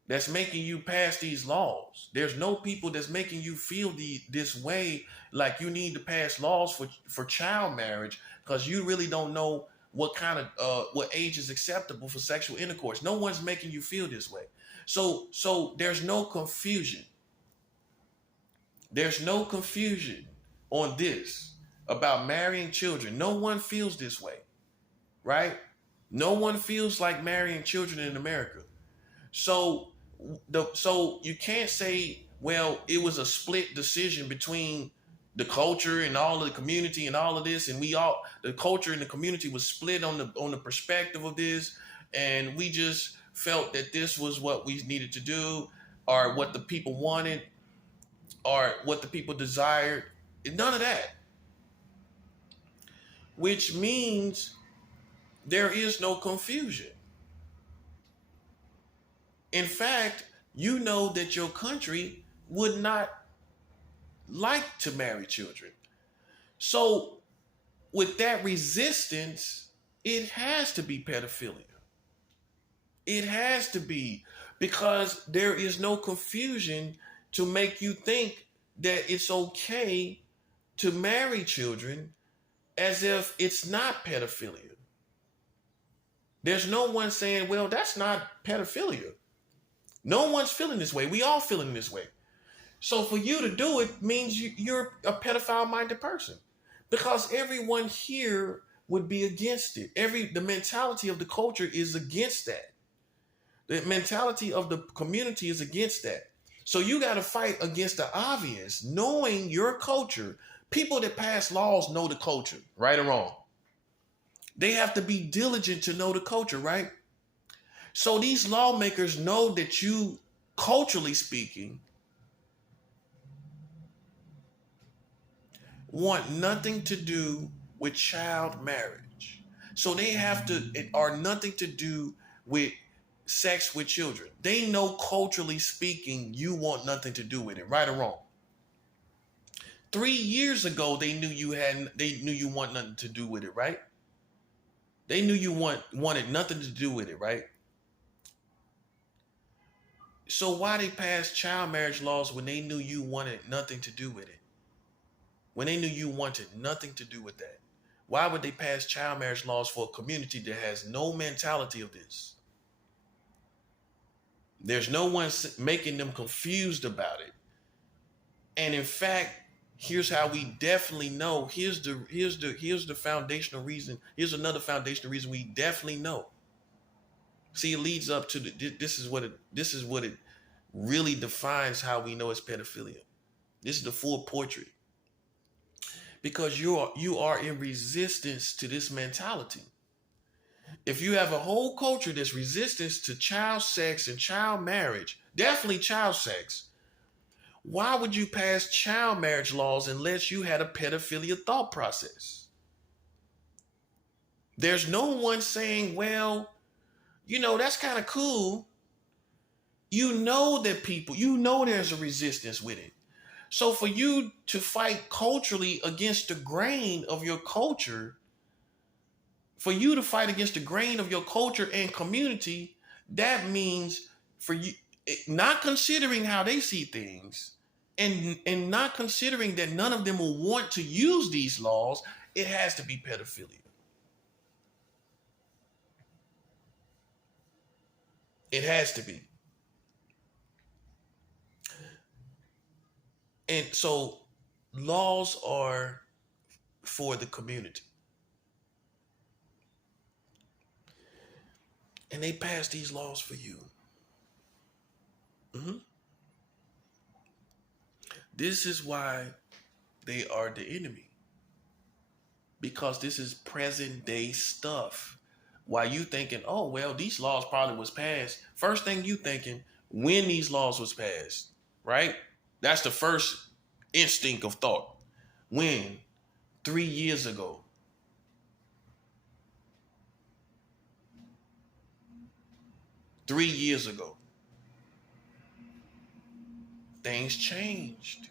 that's making you pass these laws. There's no people that's making you feel this way, like you need to pass laws for child marriage because you really don't know what kind of what age is acceptable for sexual intercourse. No one's making you feel this way. So there's no confusion. There's no confusion on this about marrying children. No one feels this way, right? No one feels like marrying children in America. So so you can't say, well, it was a split decision between the culture and all of the community and all of this, and the culture and the community was split on the perspective of this, and we just felt that this was what we needed to do, or what the people wanted, or what the people desired. None of that. Which means there is no confusion. In fact, you know that your country would not like to marry children. So, with that resistance, it has to be pedophilia. It has to be, because there is no confusion to make you think that it's okay to marry children as if it's not pedophilia. There's no one saying, well, that's not pedophilia. No one's feeling this way. We all feeling this way. So for you to do it means you're a pedophile-minded person, because everyone here would be against it. The mentality of the culture is against that. The mentality of the community is against that. So you got to fight against the obvious, knowing your culture. People that pass laws know the culture, right or wrong. They have to be diligent to know the culture, right? So these lawmakers know that you, culturally speaking, want nothing to do with child marriage. So they have to, or nothing to do with sex with children. They know, culturally speaking, you want nothing to do with it, right or wrong. 3 years ago, they knew you want nothing to do with it, right? They knew you wanted nothing to do with it, right? So why they passed child marriage laws when they knew you wanted nothing to do with it? When they knew you wanted nothing to do with that? Why would they pass child marriage laws for a community that has no mentality of this? There's no one making them confused about it. And in fact, here's how we definitely know. Here's the foundational reason. Here's another foundational reason we definitely know. See, it leads up to this is what it really defines how we know it's pedophilia. This is the full portrait. Because you are in resistance to this mentality. If you have a whole culture that's resistance to child sex and child marriage, definitely child sex, why would you pass child marriage laws unless you had a pedophilia thought process? There's no one saying, well, that's kind of cool. There's a resistance with it. So for you to fight culturally against the grain of your culture, for you to fight against the grain of your culture and community, that means for you not considering how they see things, and not considering that none of them will want to use these laws, it has to be pedophilia. It has to be. And so laws are for the community. And they pass these laws for you. Mm-hmm. This is why they are the enemy. Because this is present day stuff. While you thinking, oh, well, these laws probably was passed. First thing you thinking, when these laws was passed, right? That's the first instinct of thought. When? 3 years ago. 3 years ago. Things changed.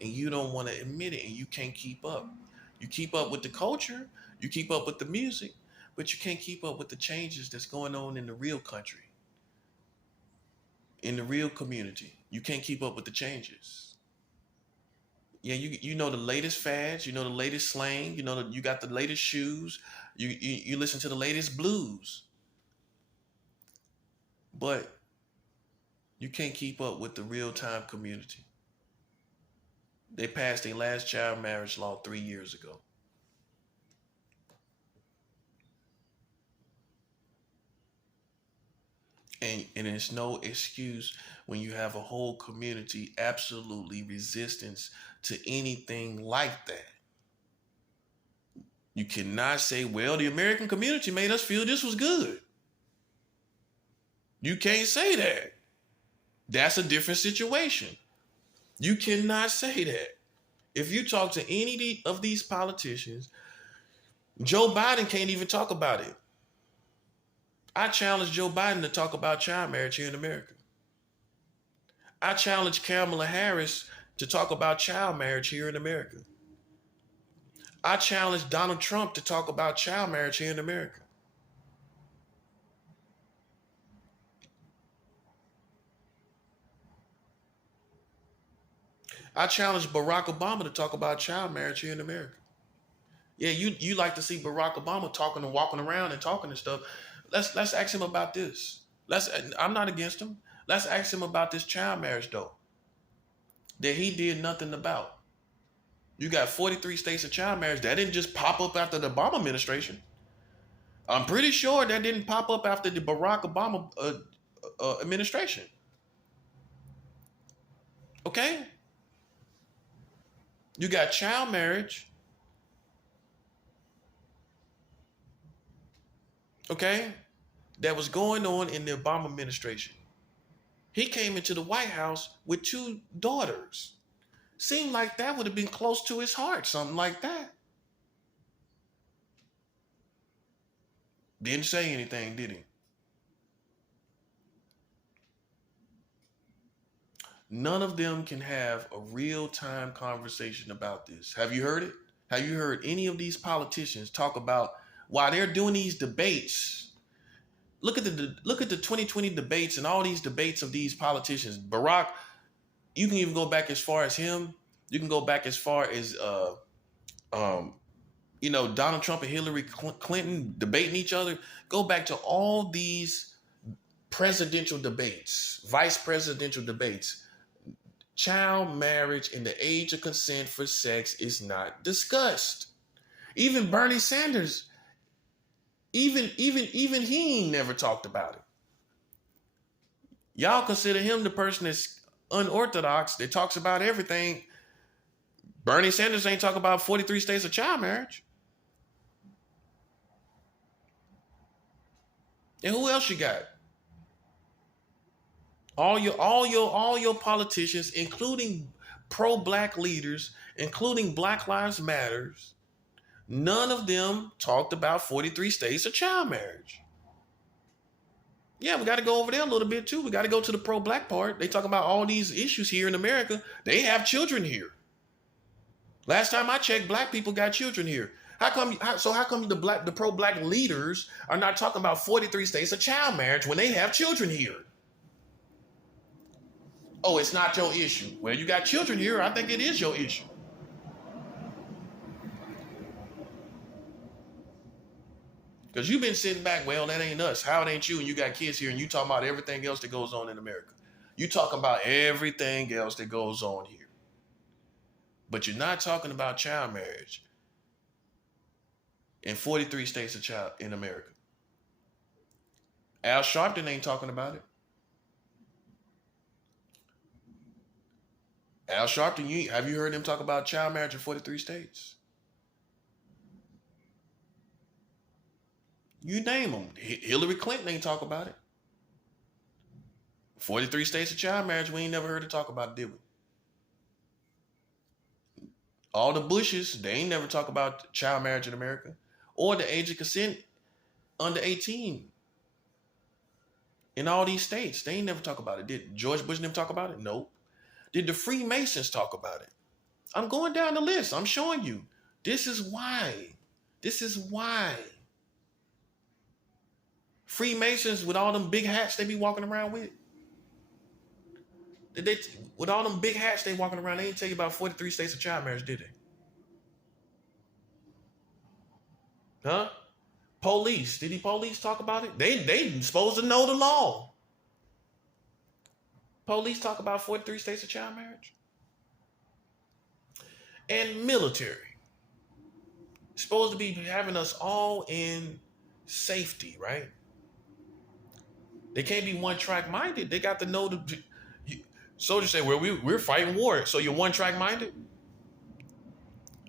And you don't want to admit it, and you can't keep up. You keep up with the culture, you keep up with the music, but you can't keep up with the changes that's going on in the real country, in the real community. You can't keep up with the changes. Yeah, you know the latest fads, you know the latest slang, you got the latest shoes, you listen to the latest blues, but you can't keep up with the real time community. They passed their last child marriage law 3 years ago. And it's no excuse when you have a whole community absolutely resistance to anything like that. You cannot say, well, the American community made us feel this was good. You can't say that. That's a different situation. You cannot say that. If you talk to any of these politicians, Joe Biden can't even talk about it. I challenge Joe Biden to talk about child marriage here in America. I challenge Kamala Harris to talk about child marriage here in America. I challenge Donald Trump to talk about child marriage here in America. I challenge Barack Obama to talk about child marriage here in America. Yeah, you like to see Barack Obama talking and walking around and talking and stuff. Let's ask him about this. I'm not against him. Let's ask him about this child marriage though, that he did nothing about. You got 43 states of child marriage. That didn't just pop up after the Obama administration. I'm pretty sure that didn't pop up after the Barack Obama administration. Okay? You got child marriage. Okay? That was going on in the Obama administration. He came into the White House with 2 daughters. Seemed like that would have been close to his heart, something like that. Didn't say anything, did he? None of them can have a real-time conversation about this. Have you heard it? Have you heard any of these politicians talk about while they're doing these debates? Look at the 2020 debates and all these debates of these politicians. Barack, you can even go back as far as him. You can go back as far as Donald Trump and Hillary Clinton debating each other. Go back to all these presidential debates, vice presidential debates. Child marriage and the age of consent for sex is not discussed. Even Bernie Sanders, even he ain't never talked about it. Y'all consider him the person that's unorthodox that talks about everything. Bernie Sanders ain't talking about 43 states of child marriage. And who else you got? All your politicians, including pro-black leaders, including Black Lives Matters, none of them talked about 43 states of child marriage. Yeah, we got to go over there a little bit too. We got to go to the pro-black part. They talk about all these issues here in America. They have children here. Last time I checked, black people got children here. How come the pro-black leaders are not talking about 43 states of child marriage when they have children here? Oh, it's not your issue. Well, you got children here. I think it is your issue. Because you've been sitting back, well, that ain't us. How it ain't you and you got kids here and you talking about everything else that goes on in America. You talking about everything else that goes on here. But you're not talking about child marriage in 43 states in America. Al Sharpton ain't talking about it. Al Sharpton, have you heard him talk about child marriage in 43 states? You name them. Hillary Clinton ain't talk about it. 43 states of child marriage, we ain't never heard her talk about it, did we? All the Bushes, they ain't never talk about child marriage in America or the age of consent under 18. In all these states, they ain't never talk about it. Did George Bush never talk about it? Nope. Did the Freemasons talk about it? I'm going down the list. I'm showing you. This is why. This is why. Freemasons with all them big hats they be walking around with. With all them big hats they walking around, they didn't tell you about 43 states of child marriage, did they? Huh? Police. Did the police talk about it? They supposed to know the law. Police talk about 43 states of child marriage. and military. It's supposed to be having us all in safety, right? They can't be one track minded. They got to know the soldiers say, well, we're fighting war. So you're one track minded?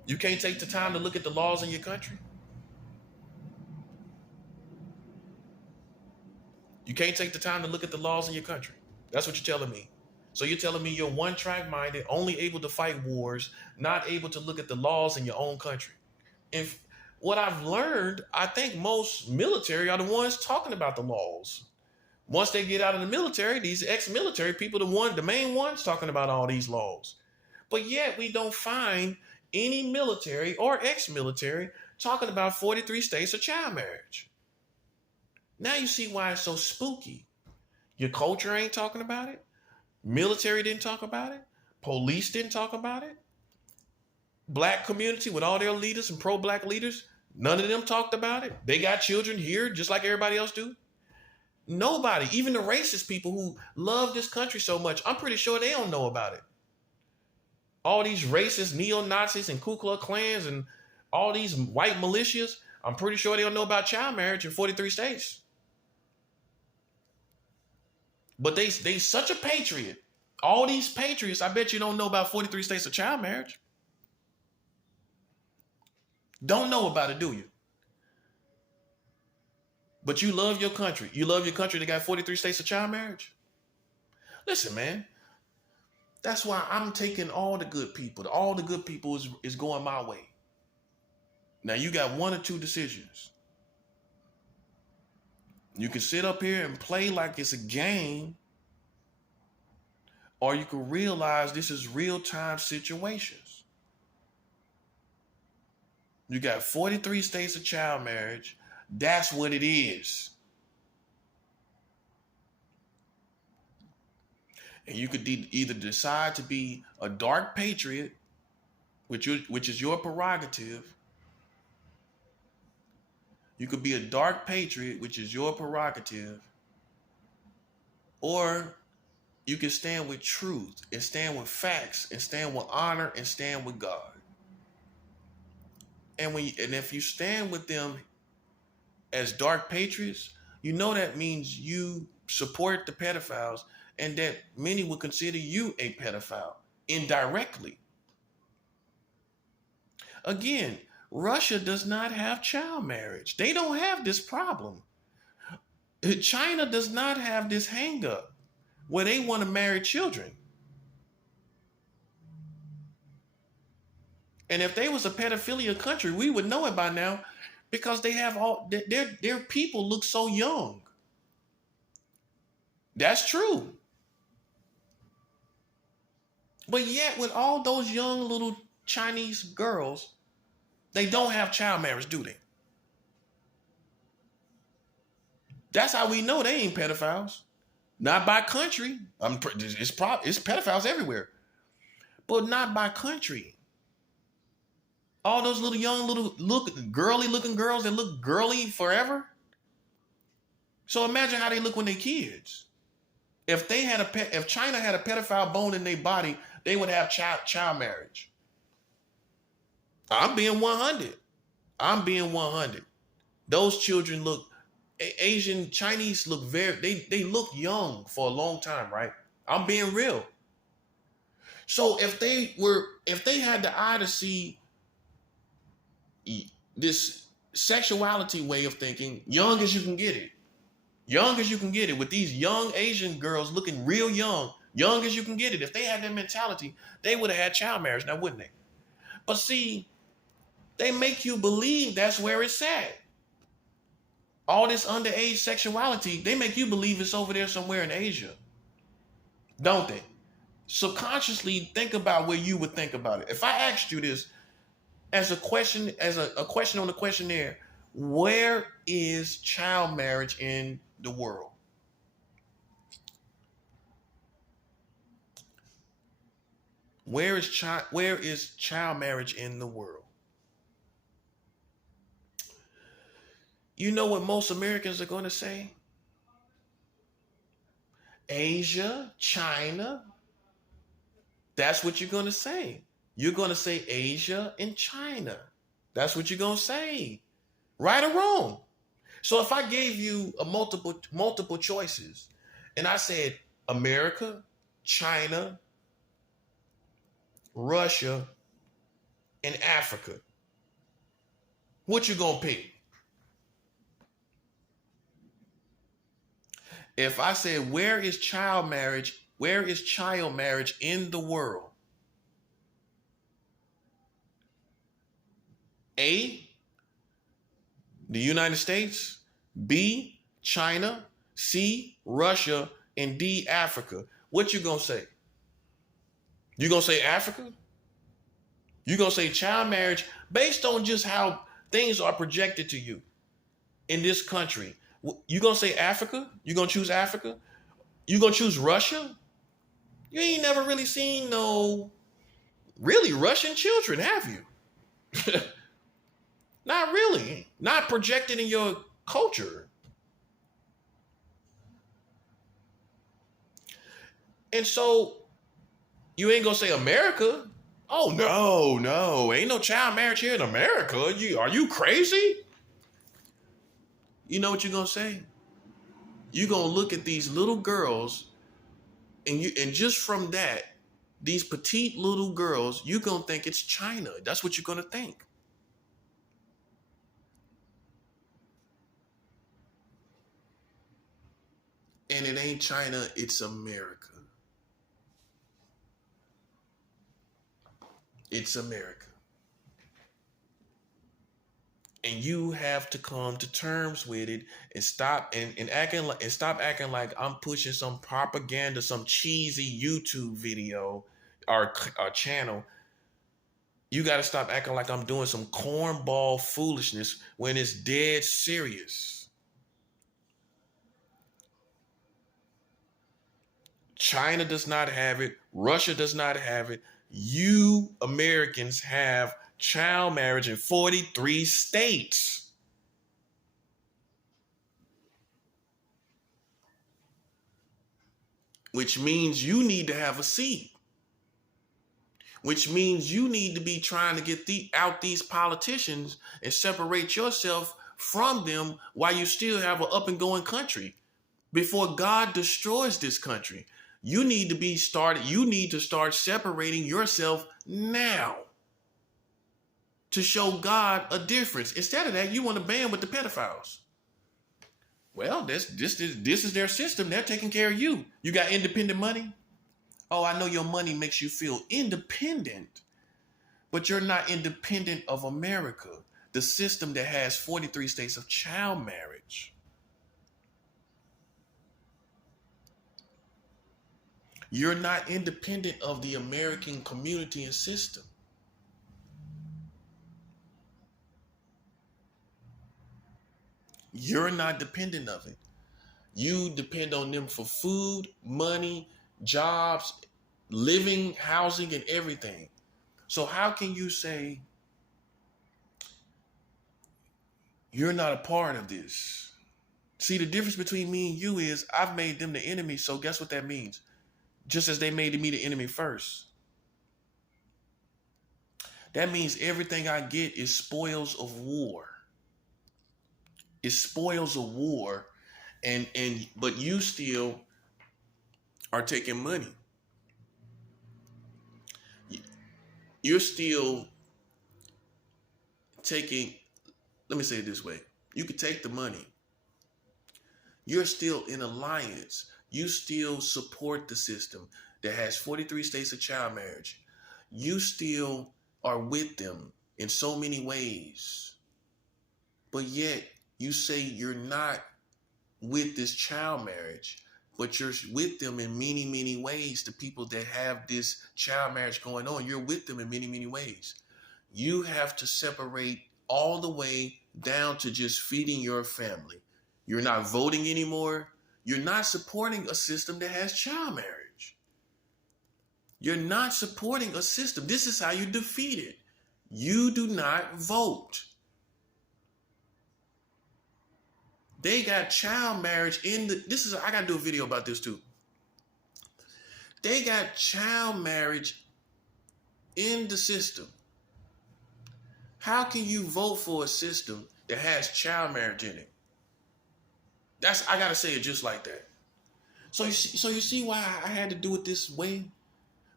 You can't take the time to look at the laws in your country? You can't take the time to look at the laws in your country. That's what you're telling me. So you're telling me you're one track minded, only able to fight wars, not able to look at the laws in your own country. If what I've learned, I think most military are the ones talking about the laws. Once they get out of the military, these ex-military people, the main ones talking about all these laws. But yet we don't find any military or ex-military talking about 43 states of child marriage. Now you see why it's so spooky. Your culture ain't talking about it. Military didn't talk about it. Police didn't talk about it. Black community with all their leaders and pro-black leaders, none of them talked about it. They got children here just like everybody else do. Nobody, even the racist people who love this country so much, I'm pretty sure they don't know about it. All these racist neo-Nazis and Ku Klux Klans and all these white militias, I'm pretty sure they don't know about child marriage in 43 states. But they such a patriot. All these patriots, I bet you don't know about 43 states of child marriage. Don't know about it, do you? But you love your country. You love your country that got 43 states of child marriage? Listen, man. That's why I'm taking all the good people. All the good people is going my way. Now you got one or two decisions. You can sit up here and play like it's a game, or you can realize this is real-time situations. You got 43 states of child marriage. That's what it is. And you could either decide to be a dark patriot, which is your prerogative. You could be a dark patriot, which is your prerogative. Or you can stand with truth and stand with facts and stand with honor and stand with God. And if you stand with them as dark patriots, you know that means you support the pedophiles and that many would consider you a pedophile indirectly. Again, Russia does not have child marriage. They don't have this problem. China does not have this hang up where they want to marry children. And if they was a pedophilia country, we would know it by now because they have their people look so young. That's true. But yet with all those young little Chinese girls, they don't have child marriage, do they? That's how we know they ain't pedophiles. Not by country. It's pedophiles everywhere. But not by country. All those little young, girly looking girls that look girly forever. So imagine how they look when they're kids. If China had a pedophile bone in their body, they would have child marriage. I'm being 100. Those children look, Asian, Chinese look they look young for a long time, right? I'm being real. So if they had the eye to see this sexuality way of thinking, young as you can get it with these young Asian girls looking real young as you can get it. If they had that mentality, they would have had child marriage now, wouldn't they? But see, they make you believe that's where it's at. All this underage sexuality, they make you believe it's over there somewhere in Asia. Don't they? Subconsciously think about where you would think about it. If I asked you this as a question, a question on the questionnaire, where is child marriage in the world? Where is child marriage in the world? You know what most Americans are going to say? Asia, China. That's what you're going to say. You're going to say Asia and China. That's what you're going to say. Right or wrong? So if I gave you a multiple choices and I said America, China, Russia, and Africa, what you going to pick? If I said where is child marriage in the world? A, the United States, B, China, C, Russia, and D, Africa. What you gonna say? You gonna say Africa? You gonna say child marriage based on just how things are projected to you in this country? You gonna say Africa? You gonna choose Africa? You gonna choose Russia? You ain't never really seen no really Russian children, have you? Not really. Not projected in your culture. And so you ain't gonna say America. Oh no, ain't no child marriage here in America. Are you crazy? You know what you're gonna say? You're gonna look at these little girls, and just from that, these petite little girls, you're gonna think it's China. That's what you're gonna think. And it ain't China, it's America. It's America. And you have to come to terms with it and stop acting like I'm pushing some propaganda, some cheesy YouTube video or channel. You got to stop acting like I'm doing some cornball foolishness when it's dead serious. China does not have it. Russia does not have it. You Americans have child marriage in 43 states. Which means you need to have a seat. Which means you need to be trying to get out these politicians and separate yourself from them while you still have an up and going country. Before God destroys this country, you need to start separating yourself now to show God a difference. Instead of that, you want to ban with the pedophiles. Well, this is their system. They're taking care of you. You got independent money? Oh, I know your money makes you feel independent, but you're not independent of America, the system that has 43 states of child marriage. You're not independent of the American community and system. You're not dependent of it. You depend on them for food, money, jobs, living, housing, and everything. So how can you say you're not a part of this? See, the difference between me and you is I've made them the enemy. So guess what that means? Just as they made me the enemy first. That means everything I get is spoils of war. It's spoils of war, but you still are taking money. You're still taking, let me say it this way. You could take the money. You're still in alliance. You still support the system that has 43 states of child marriage. You still are with them in so many ways. But yet you say you're not with this child marriage, but you're with them in many, many ways. The people that have this child marriage going on, you're with them in many, many ways. You have to separate all the way down to just feeding your family. You're not voting anymore. You're not supporting a system that has child marriage. You're not supporting a system. This is how you defeat it. You do not vote. They got child marriage I got to do a video about this too. They got child marriage in the system. How can you vote for a system that has child marriage in it? I gotta say it just like that. So you see why I had to do it this way?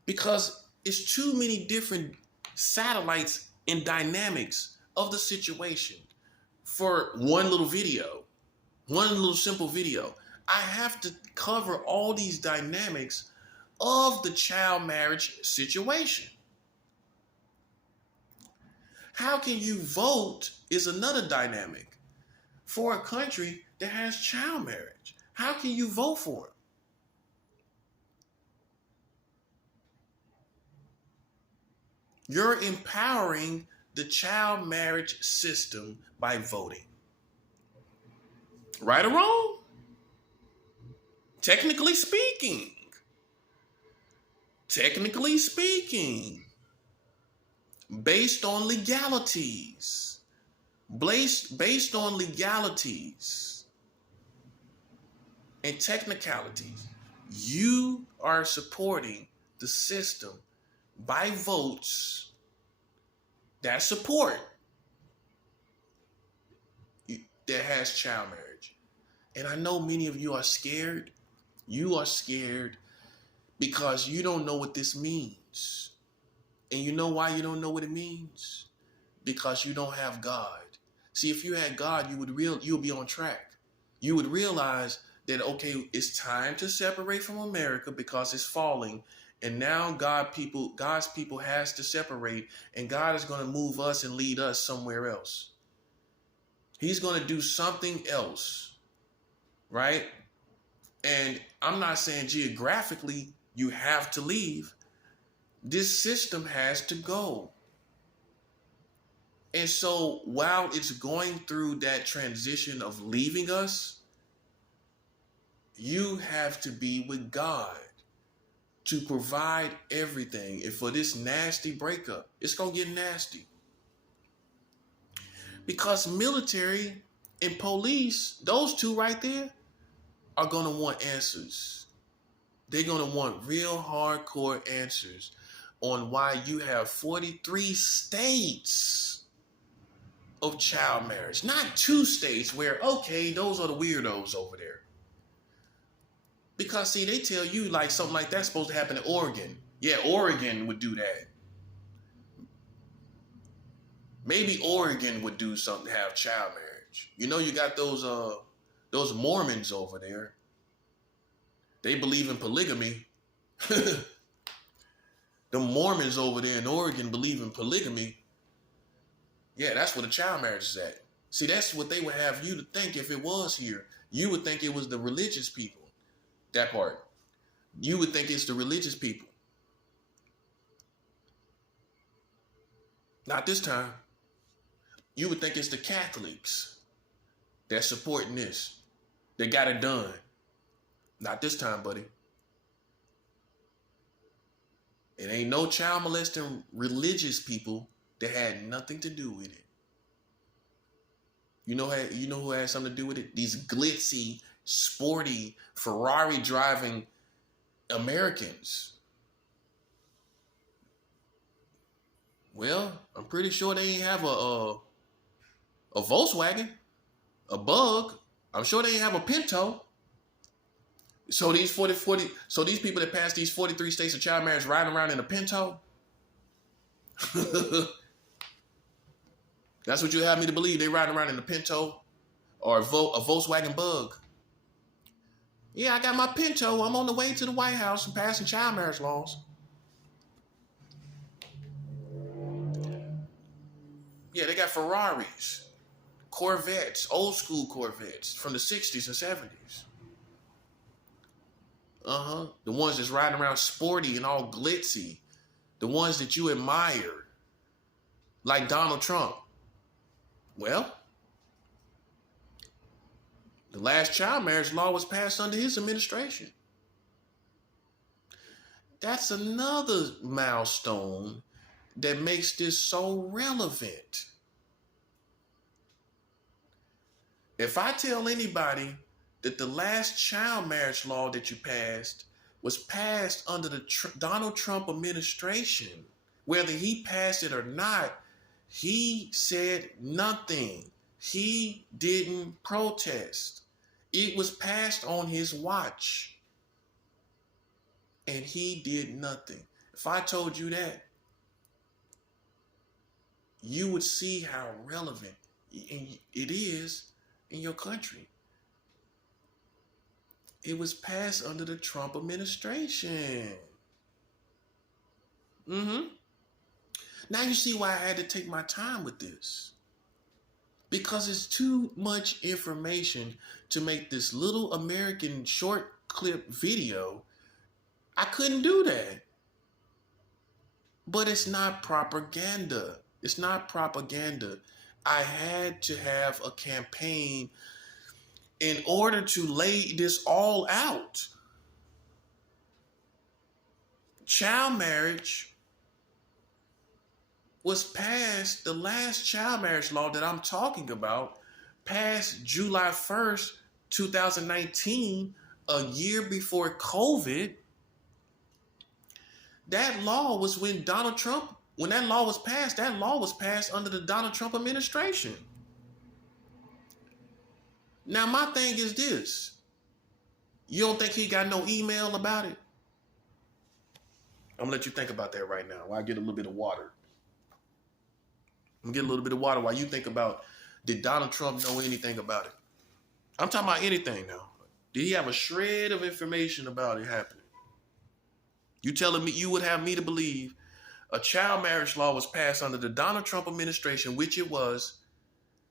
Because it's too many different satellites and dynamics of the situation for one little video, one little simple video. I have to cover all these dynamics of the child marriage situation. How can you vote is another dynamic for a country that has child marriage. How can you vote for it? You're empowering the child marriage system by voting. Right or wrong? Technically speaking, based on legalities, and technicalities, you are supporting the system by votes that support that has child marriage. And I know many of you are scared. You are scared because you don't know what this means. And you know why you don't know what it means? Because you don't have God. See, if you had God, you'll be on track. You would realize that, okay, it's time to separate from America because it's falling. And now God's people has to separate, and God is going to move us and lead us somewhere else. He's going to do something else, right? And I'm not saying geographically you have to leave. This system has to go. And so while it's going through that transition of leaving us, you have to be with God to provide everything. And for this nasty breakup, it's going to get nasty. Because military and police, those two right there, are going to want answers. They're going to want real hardcore answers on why you have 43 states of child marriage. Not 2 states where, okay, those are the weirdos over there. Because, see, they tell you like something like that's supposed to happen in Oregon. Yeah, Oregon would do that. Maybe Oregon would do something to have child marriage. You know, you got those Mormons over there. They believe in polygamy. The Mormons over there in Oregon believe in polygamy. Yeah, that's where the child marriage is at. See, that's what they would have you to think if it was here. You would think it was the religious people. That part. You would think it's the religious people. Not this time. You would think it's the Catholics that's supporting this. They got it done. Not this time, buddy. It ain't no child molesting religious people that had nothing to do with it. You know who had something to do with it? These glitzy, sporty, Ferrari driving Americans. Well, I'm pretty sure they ain't have a Volkswagen, a Bug. I'm sure they ain't have a Pinto. So these so these people that passed these 43 states of child marriage riding around in a Pinto. That's what you have me to believe. They riding around in a Pinto or a Volkswagen Bug. Yeah, I got my Pinto. I'm on the way to the White House and passing child marriage laws. Yeah, they got Ferraris, Corvettes, old school Corvettes from the 60s and 70s. The ones that's riding around sporty and all glitzy. The ones that you admire. Like Donald Trump. Well, the last child marriage law was passed under his administration. That's another milestone that makes this so relevant. If I tell anybody that the last child marriage law that you passed was passed under the Donald Trump administration, Whether he passed it or not, he said nothing. He didn't protest. It was passed on his watch. And he did nothing. If I told you that, you would see how relevant it is in your country. It was passed under the Trump administration. Now you see why I had to take my time with this. Because it's too much information to make this little American short clip video. I couldn't do that. But it's not propaganda. It's not propaganda. I had to have a campaign in order to lay this all out. Child marriage was passed, the last child marriage law that I'm talking about, passed July 1st, 2019, a year before COVID. That law was when Donald Trump, when that law was passed under the Donald Trump administration. Now, my thing is this. You don't think he got no email about it? I'm going to let you think about that right now while I get a little bit of water. I'm going to get a little bit of water while you think about, did Donald Trump know anything about it? I'm talking about anything now. Did he have a shred of information about it happening? You telling me, you would have me to believe a child marriage law was passed under the Donald Trump administration, which it was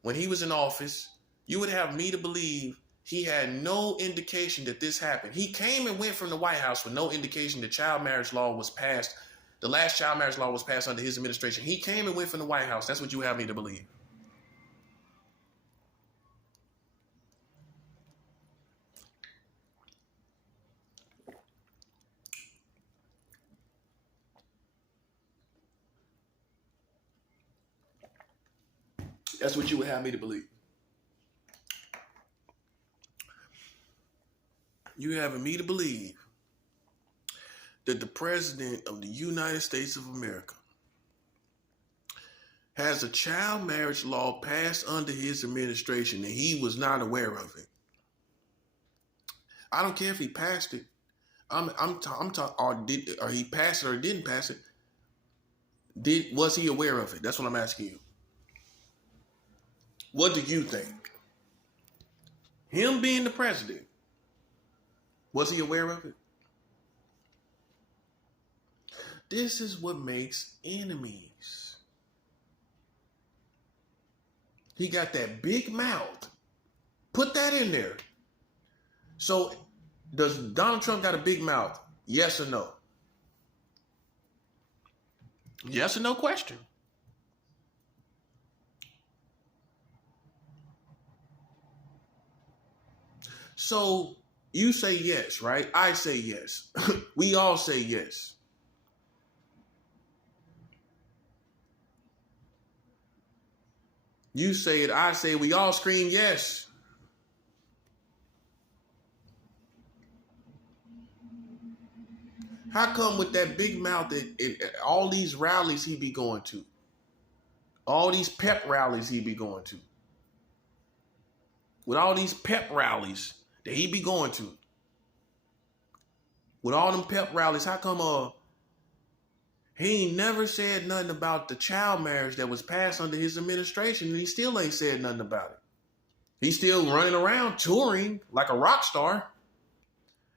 when he was in office. You would have me to believe he had no indication that this happened. He came and went from the White House with no indication the child marriage law was passed. The last child marriage law was passed under his administration. He came and went from the White House. That's what you have me to believe. That's what you would have me to believe. You having me to believe that the President of the United States of America has a child marriage law passed under his administration and he was not aware of it. I don't care if he passed it. Or he passed it or didn't pass it. Was he aware of it? That's what I'm asking you. What do you think? Him being the president, was he aware of it? This is what makes enemies. He got that big mouth. Put that in there. So, does Donald Trump got a big mouth? Yes or no? Yes or no question. So, you say yes, right? I say yes. We all say yes. You say it, I say it, we all scream yes. How come with that big mouth that all these rallies he be going to, all these pep rallies he be going to, with all these pep rallies that he be going to, with all them pep rallies, how come he ain't never said nothing about the child marriage that was passed under his administration, and he still ain't said nothing about it? He's still running around touring like a rock star.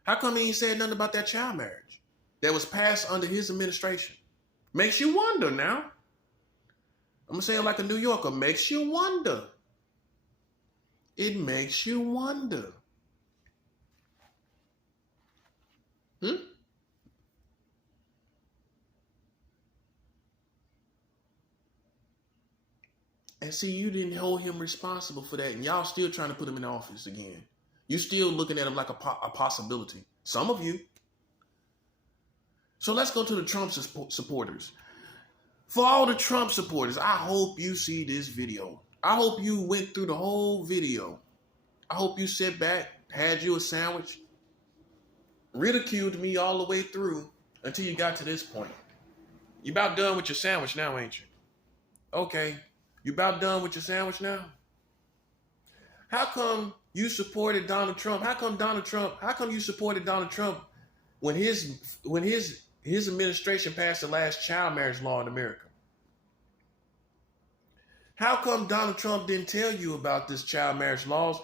How come he ain't said nothing about that child marriage that was passed under his administration? Makes you wonder now. I'm going to say it like a New Yorker. Makes you wonder. It makes you wonder. And see, you didn't hold him responsible for that, and y'all still trying to put him in office again. You still looking at him like a possibility. Some of you. So let's go to the Trump supporters. For all the Trump supporters, I hope you see this video. I hope you went through the whole video. I hope you sat back, had you a sandwich, ridiculed me all the way through until you got to this point. You about done with your sandwich now, ain't you? Okay. You about done with your sandwich now? How come you supported Donald Trump? How come you supported Donald Trump when his administration passed the last child marriage law in America? How come Donald Trump didn't tell you about this child marriage laws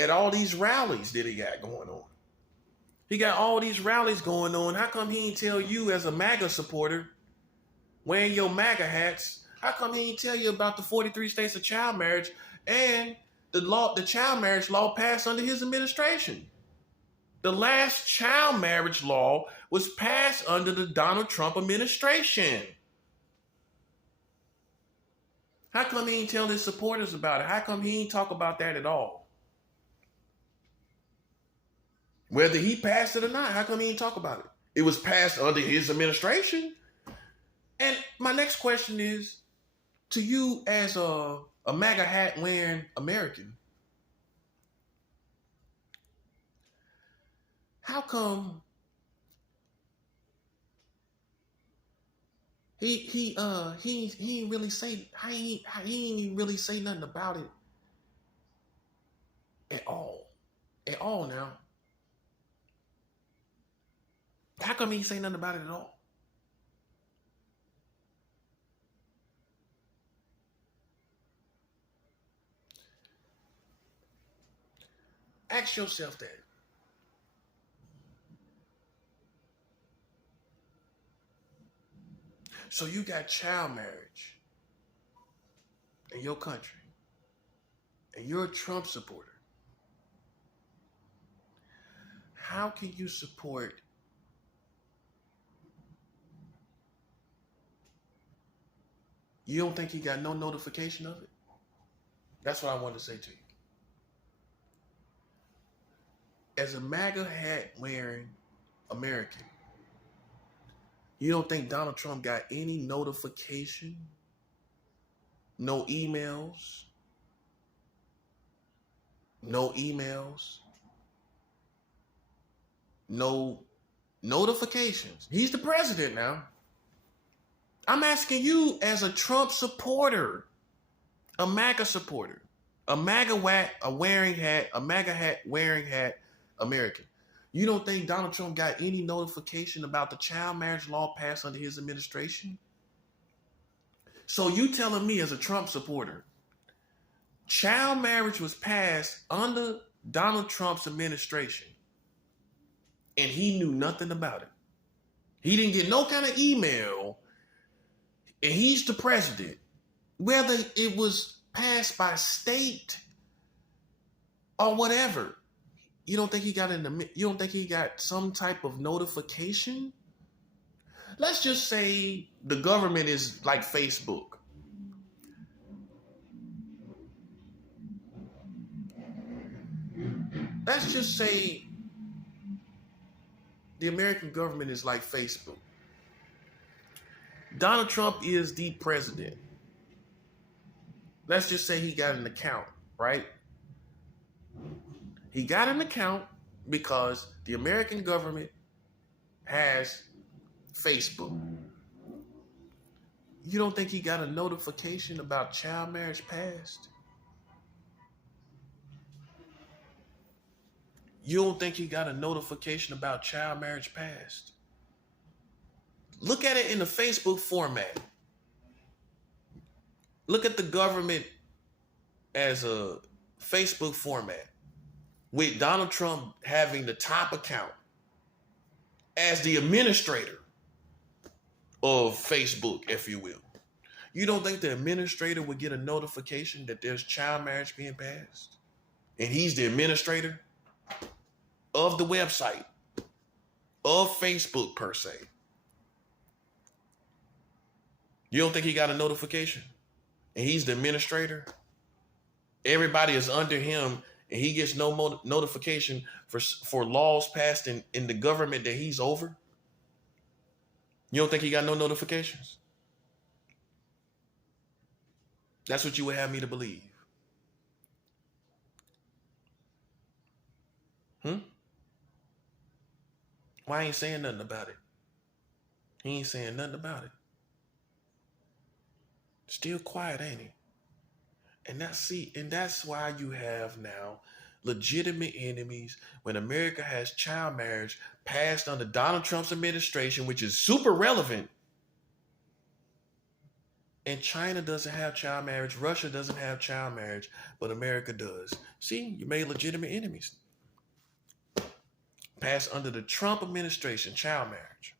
at all these rallies that he got going on? He got all these rallies going on. How come he didn't tell you as a MAGA supporter, wearing your MAGA hats? How come he didn't tell you about the 43 states of child marriage and the child marriage law passed under his administration? The last child marriage law was passed under the Donald Trump administration. How come he didn't tell his supporters about it? How come he didn't talk about that at all? Whether he passed it or not, how come he didn't talk about it? It was passed under his administration. And my next question is, to you as a MAGA hat wearing American, how come he ain't really say he ain't really say nothing about it at all now? How come he ain't say nothing about it at all? Ask yourself that. So you got child marriage in your country, and you're a Trump supporter. How can you support you don't think he got no notification of it? That's what I wanted to say to you. As a MAGA hat wearing American, you don't think Donald Trump got any notification? No emails? No emails? No notifications? He's the president now. I'm asking you as a Trump supporter, a MAGA supporter, a MAGA wearing hat American. You don't think Donald Trump got any notification about the child marriage law passed under his administration? So you telling me as a Trump supporter, child marriage was passed under Donald Trump's administration and he knew nothing about it? He didn't get no kind of email, and he's the president. Whether it was passed by state or whatever, you don't think he got some type of notification? Let's just say the government is like Facebook. Let's just say the American government is like Facebook. Donald Trump is the president. Let's just say he got an account, right? He got an account because the American government has Facebook. You don't think he got a notification about child marriage passed? You don't think he got a notification about child marriage passed? Look at it in the Facebook format. Look at the government as a Facebook format, with Donald Trump having the top account as the administrator of Facebook, if you will. You don't think the administrator would get a notification that there's child marriage being passed? And he's the administrator of the website, of Facebook per se. You don't think he got a notification? And he's the administrator? Everybody is under him, and he gets no notification for laws passed in the government that he's over? You don't think he got no notifications? That's what you would have me to believe. Why ain't saying nothing about it? He ain't saying nothing about it. Still quiet, ain't he? And that's why you have now legitimate enemies when America has child marriage passed under Donald Trump's administration, which is super relevant. And China doesn't have child marriage, Russia doesn't have child marriage, but America does. See, you made legitimate enemies. Passed under the Trump administration, child marriage.